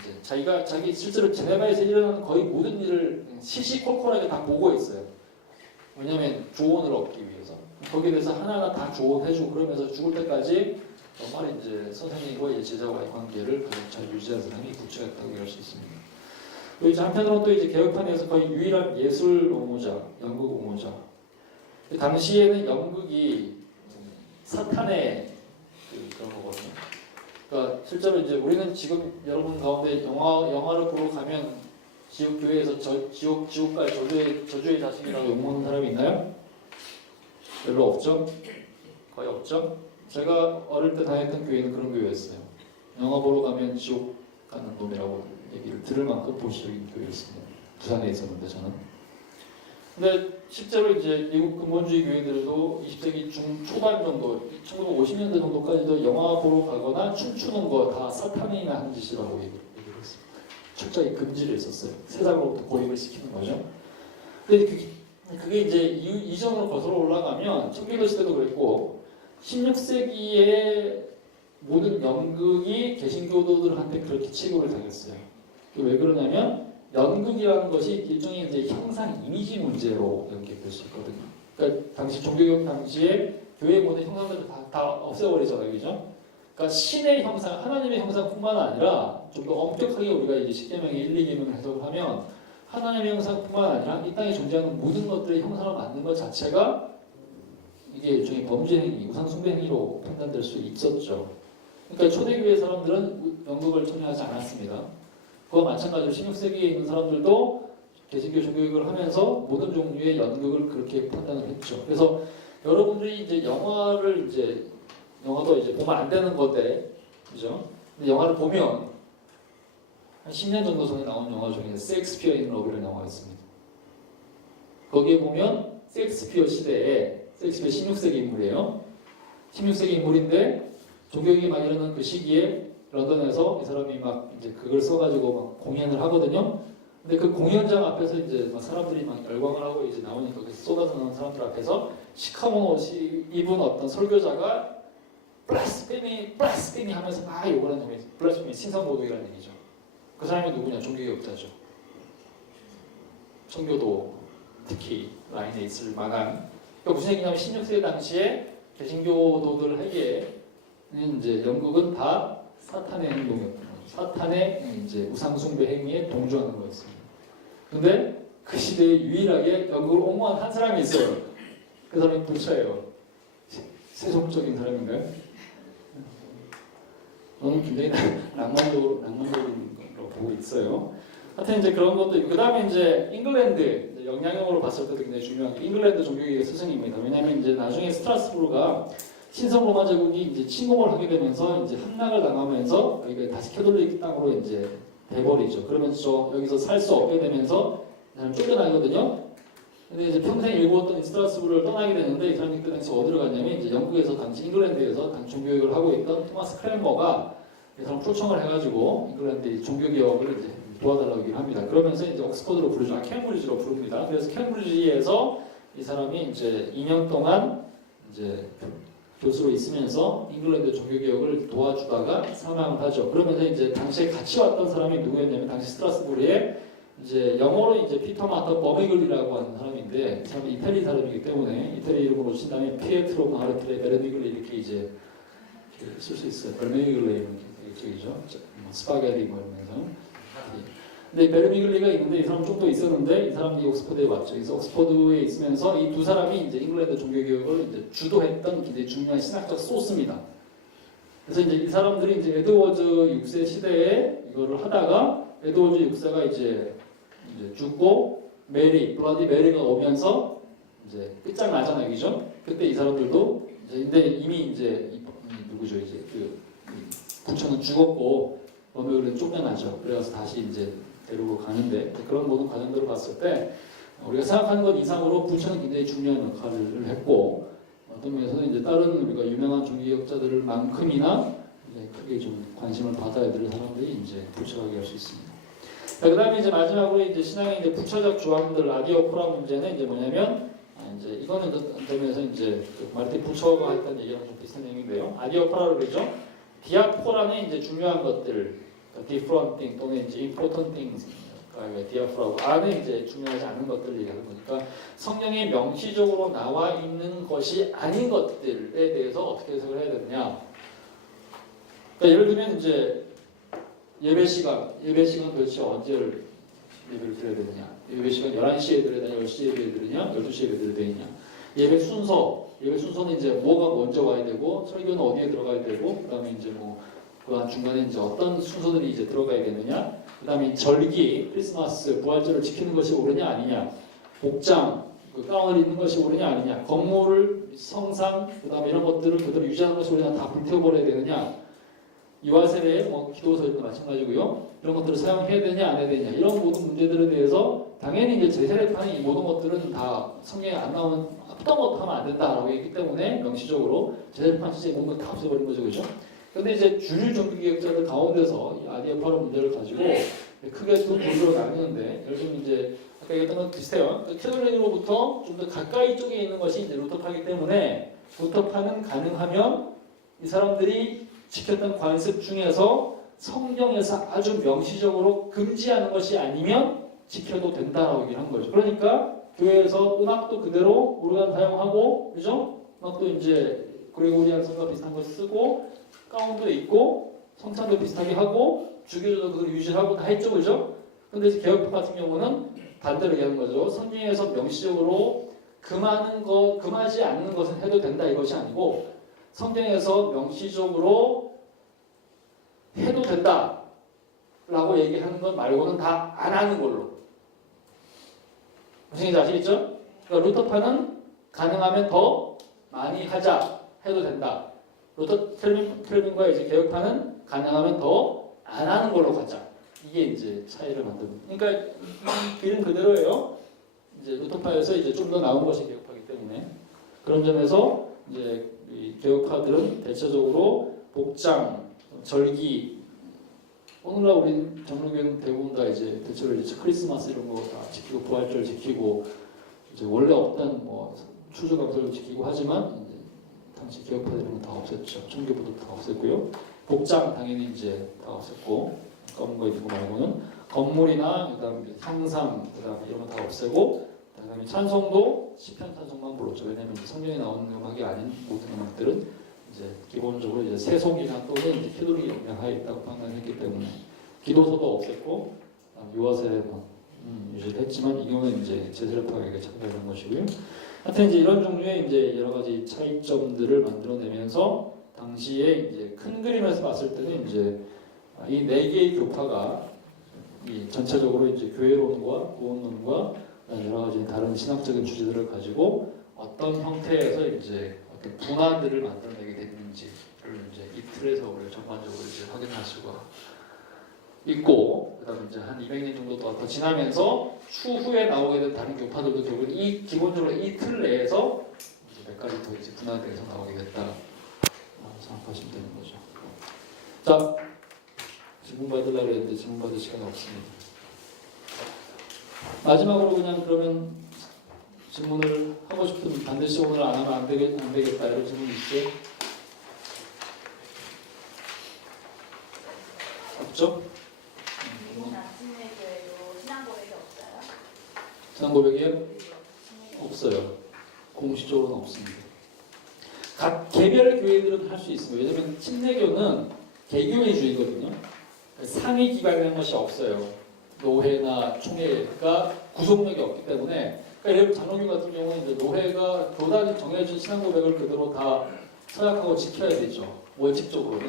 이제 자기 실제로 제네바에서 일어나는 거의 모든 일을 시시콜콜하게 다 보고 있어요. 왜냐하면 조언을 얻기 위해서. 거기에 대해서 하나하나 다 조언해주고 그러면서 죽을 때까지 정말 이제 선생님과 이제 제자와의 관계를 가장 잘 유지한 사람이 부처였다고 얘기할 수 있습니다. 그리고 이제 한편으로는 또 이제 개혁판에서 거의 유일한 예술 옹호자, 연극 옹호자. 당시에는 연극이 사탄의 그런 거거든요. 그러니까 실제로 이제 우리는 지금 여러분 가운데 영화를 보러 가면 지옥 교회에서 지옥 갈 저주의 자식이라고 욕먹는 사람이 있나요? 별로 없죠? 거의 없죠? 제가 어릴 때 다녔던 교회는 그런 교회였어요. 영화 보러 가면 지옥 가는 놈이라고 얘기를 들을 만큼 보수적인 교회였습니다. 부산에 있었는데 저는. 근데 실제로 이제 미국 근본주의 교회들도 20세기 초반 정도, 1950년대 정도까지도 영화 보러 가거나 춤추는 거 다 사탄이 하는 짓이라고 얘기를 했습니다. 철저히 금지를 했었어요. 세상으로부터 고립을 시키는 거죠. 근데 그게 이제 이전으로 거슬러 올라가면 청교도 시대도 그랬고 16세기에 모든 연극이 개신교도들한테 그렇게 취급을 당했어요. 왜 그러냐면 연극이라는 것이 일종의 이제 형상 이미지 문제로 연결될 수 있거든요. 그러니까 당시 종교개혁 당시에 교회 모든 형상들을 다 없애버리잖아요, 그죠? 그러니까 신의 형상, 하나님의 형상뿐만 아니라 좀 더 엄격하게 우리가 이제 십계명의 1, 2계명을 해석을 하면 하나님의 형상뿐만 아니라 이 땅에 존재하는 모든 것들의 형상을 만든 것 자체가 이게 일종의 범죄 행위, 우상 숭배 행위로 판단될 수 있었죠. 그러니까 초대교회 사람들은 연극을 청해하지 않았습니다. 그와 마찬가지로 16세기에 있는 사람들도 개신교 종교육을 하면서 모든 종류의 연극을 그렇게 판단을 했죠. 그래서 여러분들이 이제 영화도 이제 보면 안 되는 건데, 그죠? 근데 영화를 보면 한 10년 정도 전에 나온 영화 중에 셰익스피어 인 러브라는 영화가 있습니다. 거기에 보면 셰익스피어 시대에 셰익스피어 16세기 인물이에요. 16세기 인물인데 종교육이 막 일어나는 그 시기에 런던에서 이 사람이 막 이제 그걸 써가지고 막 공연을 하거든요. 근데 그 공연장 앞에서 이제 막 사람들이 막 열광을 하고 이제 나오니까 그 쏟아져 나오는 사람들 앞에서 시커먼 옷이 입은 어떤 설교자가 블라스페미 하면서 막 욕을 하는 장면이 있어요. 블라스페미 신성모독이라는 얘기죠. 그 사람이 누구냐? 종교개혁자죠. 청교도 특히 라인에 있을 만한. 그러니까 무슨 얘기냐면 16세기 당시에 개신교도들에게는 이제 연극은 다 사탄의 행동이었던 거죠. 사탄의 이제 우상숭배 행위에 동조하는 거였습니다. 근데 그 시대에 유일하게 연극을 옹호한 한 사람이 있어요. 그 사람이 부처예요. 세속적인 사람인가요? 저는 굉장히 낭만적으로 보고 있어요. 하여튼 이제 그런 것도 있고, 그 다음에 이제 잉글랜드, 영향력으로 봤을 때도 굉장히 중요한 게 잉글랜드 종교개혁의 스승입니다. 왜냐하면 이제 나중에 스트라스부르가 신성 로마 제국이 이제 침공을 하게 되면서 이제 함락을 당하면서 여기가 다시 캐톨릭 땅으로 이제 돼버리죠. 그러면서 여기서 살 수 없게 되면서 쫓겨나거든요. 근데 이제 평생 일구었던 스트라스부르를 떠나게 되는데 이 사람이 그 당시 어디로 갔냐면 이제 영국에서 당시 잉글랜드에서 당시 종교개혁을 하고 있던 토마스 크랜머가 이 사람 초청을 해가지고 잉글랜드 종교개혁을 이제 도와달라고 얘기를 합니다. 그러면서 이제 옥스퍼드로 부르죠. 케임브리지로 부릅니다. 그래서 케임브리지에서 이 사람이 이제 2년 동안 이제 교수로 있으면서 잉글랜드 종교개혁을 도와주다가 사망을 하죠. 그러면서 이제 당시에 같이 왔던 사람이 누구였냐면 당시 스트라스부르에 이제 영어로 이제 피터 마터 버미글리라고 하는 사람인데 이 사람이 이태리 사람이기 때문에 이태리 이름으로 친 다음에 피에트로 마르트레 베르미글리 이렇게 이제 쓸 수 있어요. 베르미글리 이쪽이죠. 스파게티 뭐 이러면서. 근데 베르미글리가 있는데 이 사람 좀 더 있었는데 이 사람이 옥스퍼드에 왔죠. 그래서 옥스퍼드에 있으면서 이 두 사람이 이제 잉글랜드 종교개혁을 이제 주도했던 굉장히 중요한 신학적 소스입니다. 그래서 이제 이 사람들이 이제 에드워즈 6세 시대에 이거를 하다가 에드워즈 6세가 이제 죽고 블라디 메리가 오면서 이제 끝장나잖아요, 여기죠. 그때 이 사람들도 이제 근데 이미 이제 누구죠 이제 그 부처는 죽었고 버미글리는 쫓겨나죠. 그래서 다시 이제 데리고 가는데 그런 모든 과정들을 봤을 때 우리가 생각하는 것 이상으로 부처는 굉장히 중요한 역할을 했고 어떤 면에서는 이제 다른 우리가 유명한 종교개혁자들만큼이나 이제 크게 좀 관심을 받아야 될 사람들이 이제 부처라고 할 수 있습니다. 그 다음에 이제 마지막으로 이제 신앙의 이제 부처적 조항들 아디오코라 문제는 이제 뭐냐면 이제 이거는 어떤 점에서 이제 그 마르틴 부처가 했던 얘기랑 좀 비슷한 내용인데요. 아디오코라로 그러죠. 디아포라는 이제 중요한 것들, different thing 또는 이제 important things, 디아포라고 안에 이제 중요하지 않은 것들을 얘기하는 거니까 성경에 명시적으로 나와 있는 것이 아닌 것들에 대해서 어떻게 해석을 해야 되느냐. 그러니까 예를 들면 이제 예배 시간 도대체 언제 예배를 드려야 되느냐? 예배 시간 11시에 드려야 되냐, 10시에 예배 드리냐, 12시에 예배 드려야 되느냐? 예배 순서는 이제 뭐가 먼저 와야 되고 설교는 어디에 들어가야 되고 그다음에 이제 뭐 그 중간에 이제 어떤 순서들이 이제 들어가야겠느냐? 그다음에 절기, 크리스마스, 부활절을 지키는 것이 옳으냐 아니냐? 복장, 그 가운을 입는 것이 옳으냐 아니냐? 건물을 성상, 그다음에 이런 것들을 그대로 유지하는 것이 옳으냐? 다 불태워버려야 되느냐? 이와세례, 뭐 기도서도 마찬가지고요. 이런 것들을 사용해야 되냐 안 해야 되냐? 이런 모든 문제들에 대해서 당연히 이제 제세례판 이 모든 것들은 다 성경에 안 나오는 어떤 것도 하면 안 된다라고 했기 때문에 명시적으로 제세례판 진짜 모든 걸 다 없애버린 거죠, 그죠? 근데 이제 주류 종교개혁자들 가운데서 이 아디오코라 문제를 가지고 크게 두 부류로 나누는데 예를 들면 이제 아까 얘기했던 건 비슷해요. 캐톨릭으로부터 좀 더 가까이 쪽에 있는 것이 이제 루터파이기 때문에 루터파는 가능하면 이 사람들이 지켰던 관습 중에서 성경에서 아주 명시적으로 금지하는 것이 아니면 지켜도 된다라고 얘기를 한 거죠. 그러니까 교회에서 음악도 그대로 오르간 사용하고, 그죠? 음악도 이제 그레고리안 성과 비슷한 거 쓰고 가운도 있고 성찬도 비슷하게 하고 주교조도 그걸 유지하고 다 했죠, 그죠? 근데 이제 개혁파 같은 경우는 반대로 얘기하는 거죠. 성경에서 명시적으로 금하지 않는 것은 해도 된다 이것이 아니고 성경에서 명시적으로 해도 된다라고 얘기하는 것 말고는 다 안 하는 걸로. 무슨 얘기인지 아시겠죠? 그러니까 루터파는 가능하면 더 많이 하자 해도 된다. 루터 켈빈과 이제 개혁파는 가능하면 더 안 하는 걸로 가자. 이게 이제 차이를 만듭니다. 그러니까 이 그림 그대로예요. 이제 루터파에서 이제 좀 더 나은 것이 개혁파이기 때문에 그런 점에서 이제 이 개혁파들은 대체적으로 복장, 절기, 오늘날 우리 정로교는 대부분 다 이제 대체로 이제 크리스마스 이런 거 다 지키고 부활절 지키고 이제 원래 없던 뭐 추수감사를 지키고 하지만 이제 당시 개혁파들은 다 없앴죠. 청교부도 다 없앴고요. 복장 당연히 이제 다 없앴고 검은 거 입고 말고는 건물이나 그다음 형상 그다음 이런 거 다 없애고 그다음에 찬송도 시편 찬송만 불렀죠. 왜냐하면 성경에 나오는 음악이 아닌 모든 음악들은 이제 기본적으로 이제 세속이나 또는 이제 캐톨릭 영향하에 있다고 판단했기 때문에 기도서도 없앴고 유아세례만 유지를 했지만 이 경우는 이제 제세례파에게 참가하는 것이고요. 하여튼 이제 이런 종류의 이제 여러 가지 차이점들을 만들어내면서 당시에 이제 큰 그림에서 봤을 때는 이제 이 네 개의 교파가 이 전체적으로 이제 교회론과 구원론과 여러 가지 다른 신학적인 주제들을 가지고 어떤 형태에서 이제 어떤 분화들을 만들어내게 됐는지를 이제 이 틀에서 우리가 전반적으로 이제 확인할 수가 있고, 그다음에 이제 한 200년 정도 더 지나면서 추후에 나오게 된 다른 교파들도 결국 이 기본적으로 이 틀 내에서 이제 몇 가지 더 이제 분화돼서 나오게 됐다. 생각하시면 되는 거죠. 자, 질문 받으려고 했는데 질문 받을 시간이 없습니다. 마지막으로 그냥 그러면 질문을 하고 싶은 반드시 오늘 안 하면 안 되겠다 이런 질문 있죠? 없죠? 남친네교회도 신앙 고백이 없어요? 신앙 고백이요? 없어요. 공식적으로는 없습니다. 각 개별 교회들은 할 수 있습니다. 왜냐하면 침례교는 개교회주의거든요. 상위 기관이라는 것이 없어요. 노회나 총회가 구속력이 없기 때문에 그러니까 예를 들면 장로교 같은 경우는 이제 노회가 교단이 정해준 신앙 고백을 그대로 다 서약하고 지켜야 되죠. 원칙적으로는.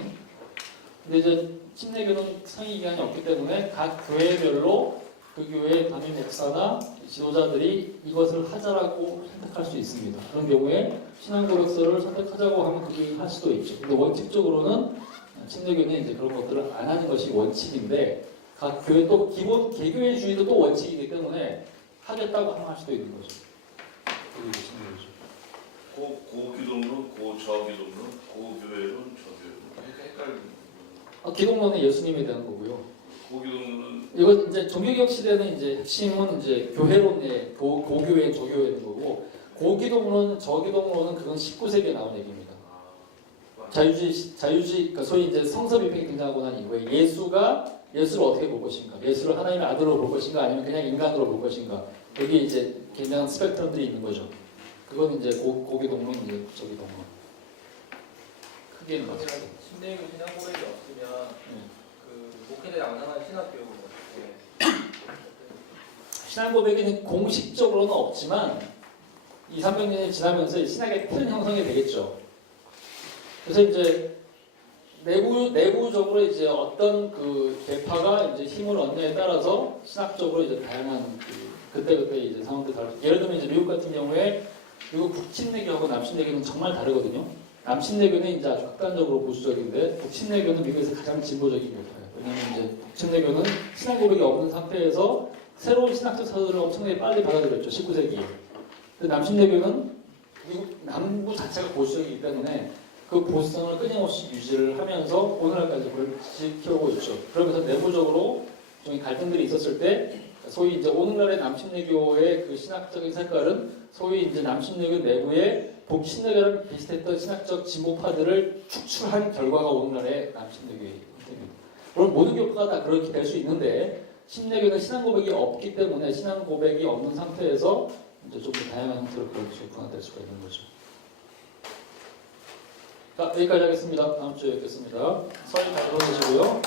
근데 이제 침례교는 상위 기관이 없기 때문에 각 교회별로 그 교회의 담임 목사나 지도자들이 이것을 하자라고 선택할 수 있습니다. 그런 경우에 신앙고백서를 선택하자고 하면 그게 할 수도 있죠. 근데 원칙적으로는 침례교는 이제 그런 것들을 안 하는 것이 원칙인데 각 교회 또 기본 개교회주의도 또 원칙이기 때문에 하겠다고 하면 할 수도 있는 거죠. 그게 이제 침례교죠. 고기독론, 고저기독론, 고교회론, 저교회론 헷갈리는 기독론은 예수님에 대한 거고요. 고기독론은 이거 이제 종교개혁 시대는 이제 핵심은 이제 교회론의 고교회, 조교회인 거고 고기독론, 저기독론은 그건 19세기에 나온 얘기입니다. 자유주의, 그러니까 소위 이제 성서비평이 등장하고 난 이후에 예수를 어떻게 볼 것인가? 예수를 하나님의 아들로 볼 것인가? 아니면 그냥 인간으로 볼 것인가? 여기 이제 굉장한 스펙트럼들이 있는 거죠. 그건 이제 고기독론, 이제 저기독론. 크게는 맞죠. 침례교 신앙 고백이 없으면 그 목회자 양당한 신학 교육은 어떻게? 신앙 고백은 공식적으로는 없지만 200~300년이 지나면서 신학의 틀 형성이 되겠죠. 그래서 이제 내부적으로 이제 어떤 그 계파가 이제 힘을 얻느냐에 따라서 신학적으로 이제 다양한 그때 이제 상황들 다르죠. 예를 들면 이제 미국 같은 경우에 미국 북침례교하고 남침례교는 정말 다르거든요. 남침례교는 이제 아주 극단적으로 보수적인데 북침례교는 미국에서 가장 진보적인 교파예요. 왜냐하면 이제 북침례교는 신앙 고백이 없는 상태에서 새로운 신학적 사도들을 엄청나게 빨리 받아들였죠. 19세기에. 근데 남침례교는 미국 남부 자체가 보수적이기 때문에 그 보수성을 끊임없이 유지를 하면서 오늘날까지 그걸 지켜오고 있죠. 그러면서 내부적으로 좀 갈등들이 있었을 때 소위 이제 오늘날의 남침례교의 그 신학적인 색깔은 소위 이제 남침례교 내부에 북침례교랑 비슷했던 신학적 진보파들을 축출한 결과가 오늘날의 남침례교입니다. 물론 모든 교파가 다 그렇게 될 수 있는데 침례교는 신앙 고백이 없기 때문에 신앙 고백이 없는 상태에서 이제 좀 더 다양한 형태로 그런 식으로 분화될 수가 있는 거죠. 자, 여기까지 하겠습니다. 다음 주에 뵙겠습니다. 설이 잘 들어주시고요.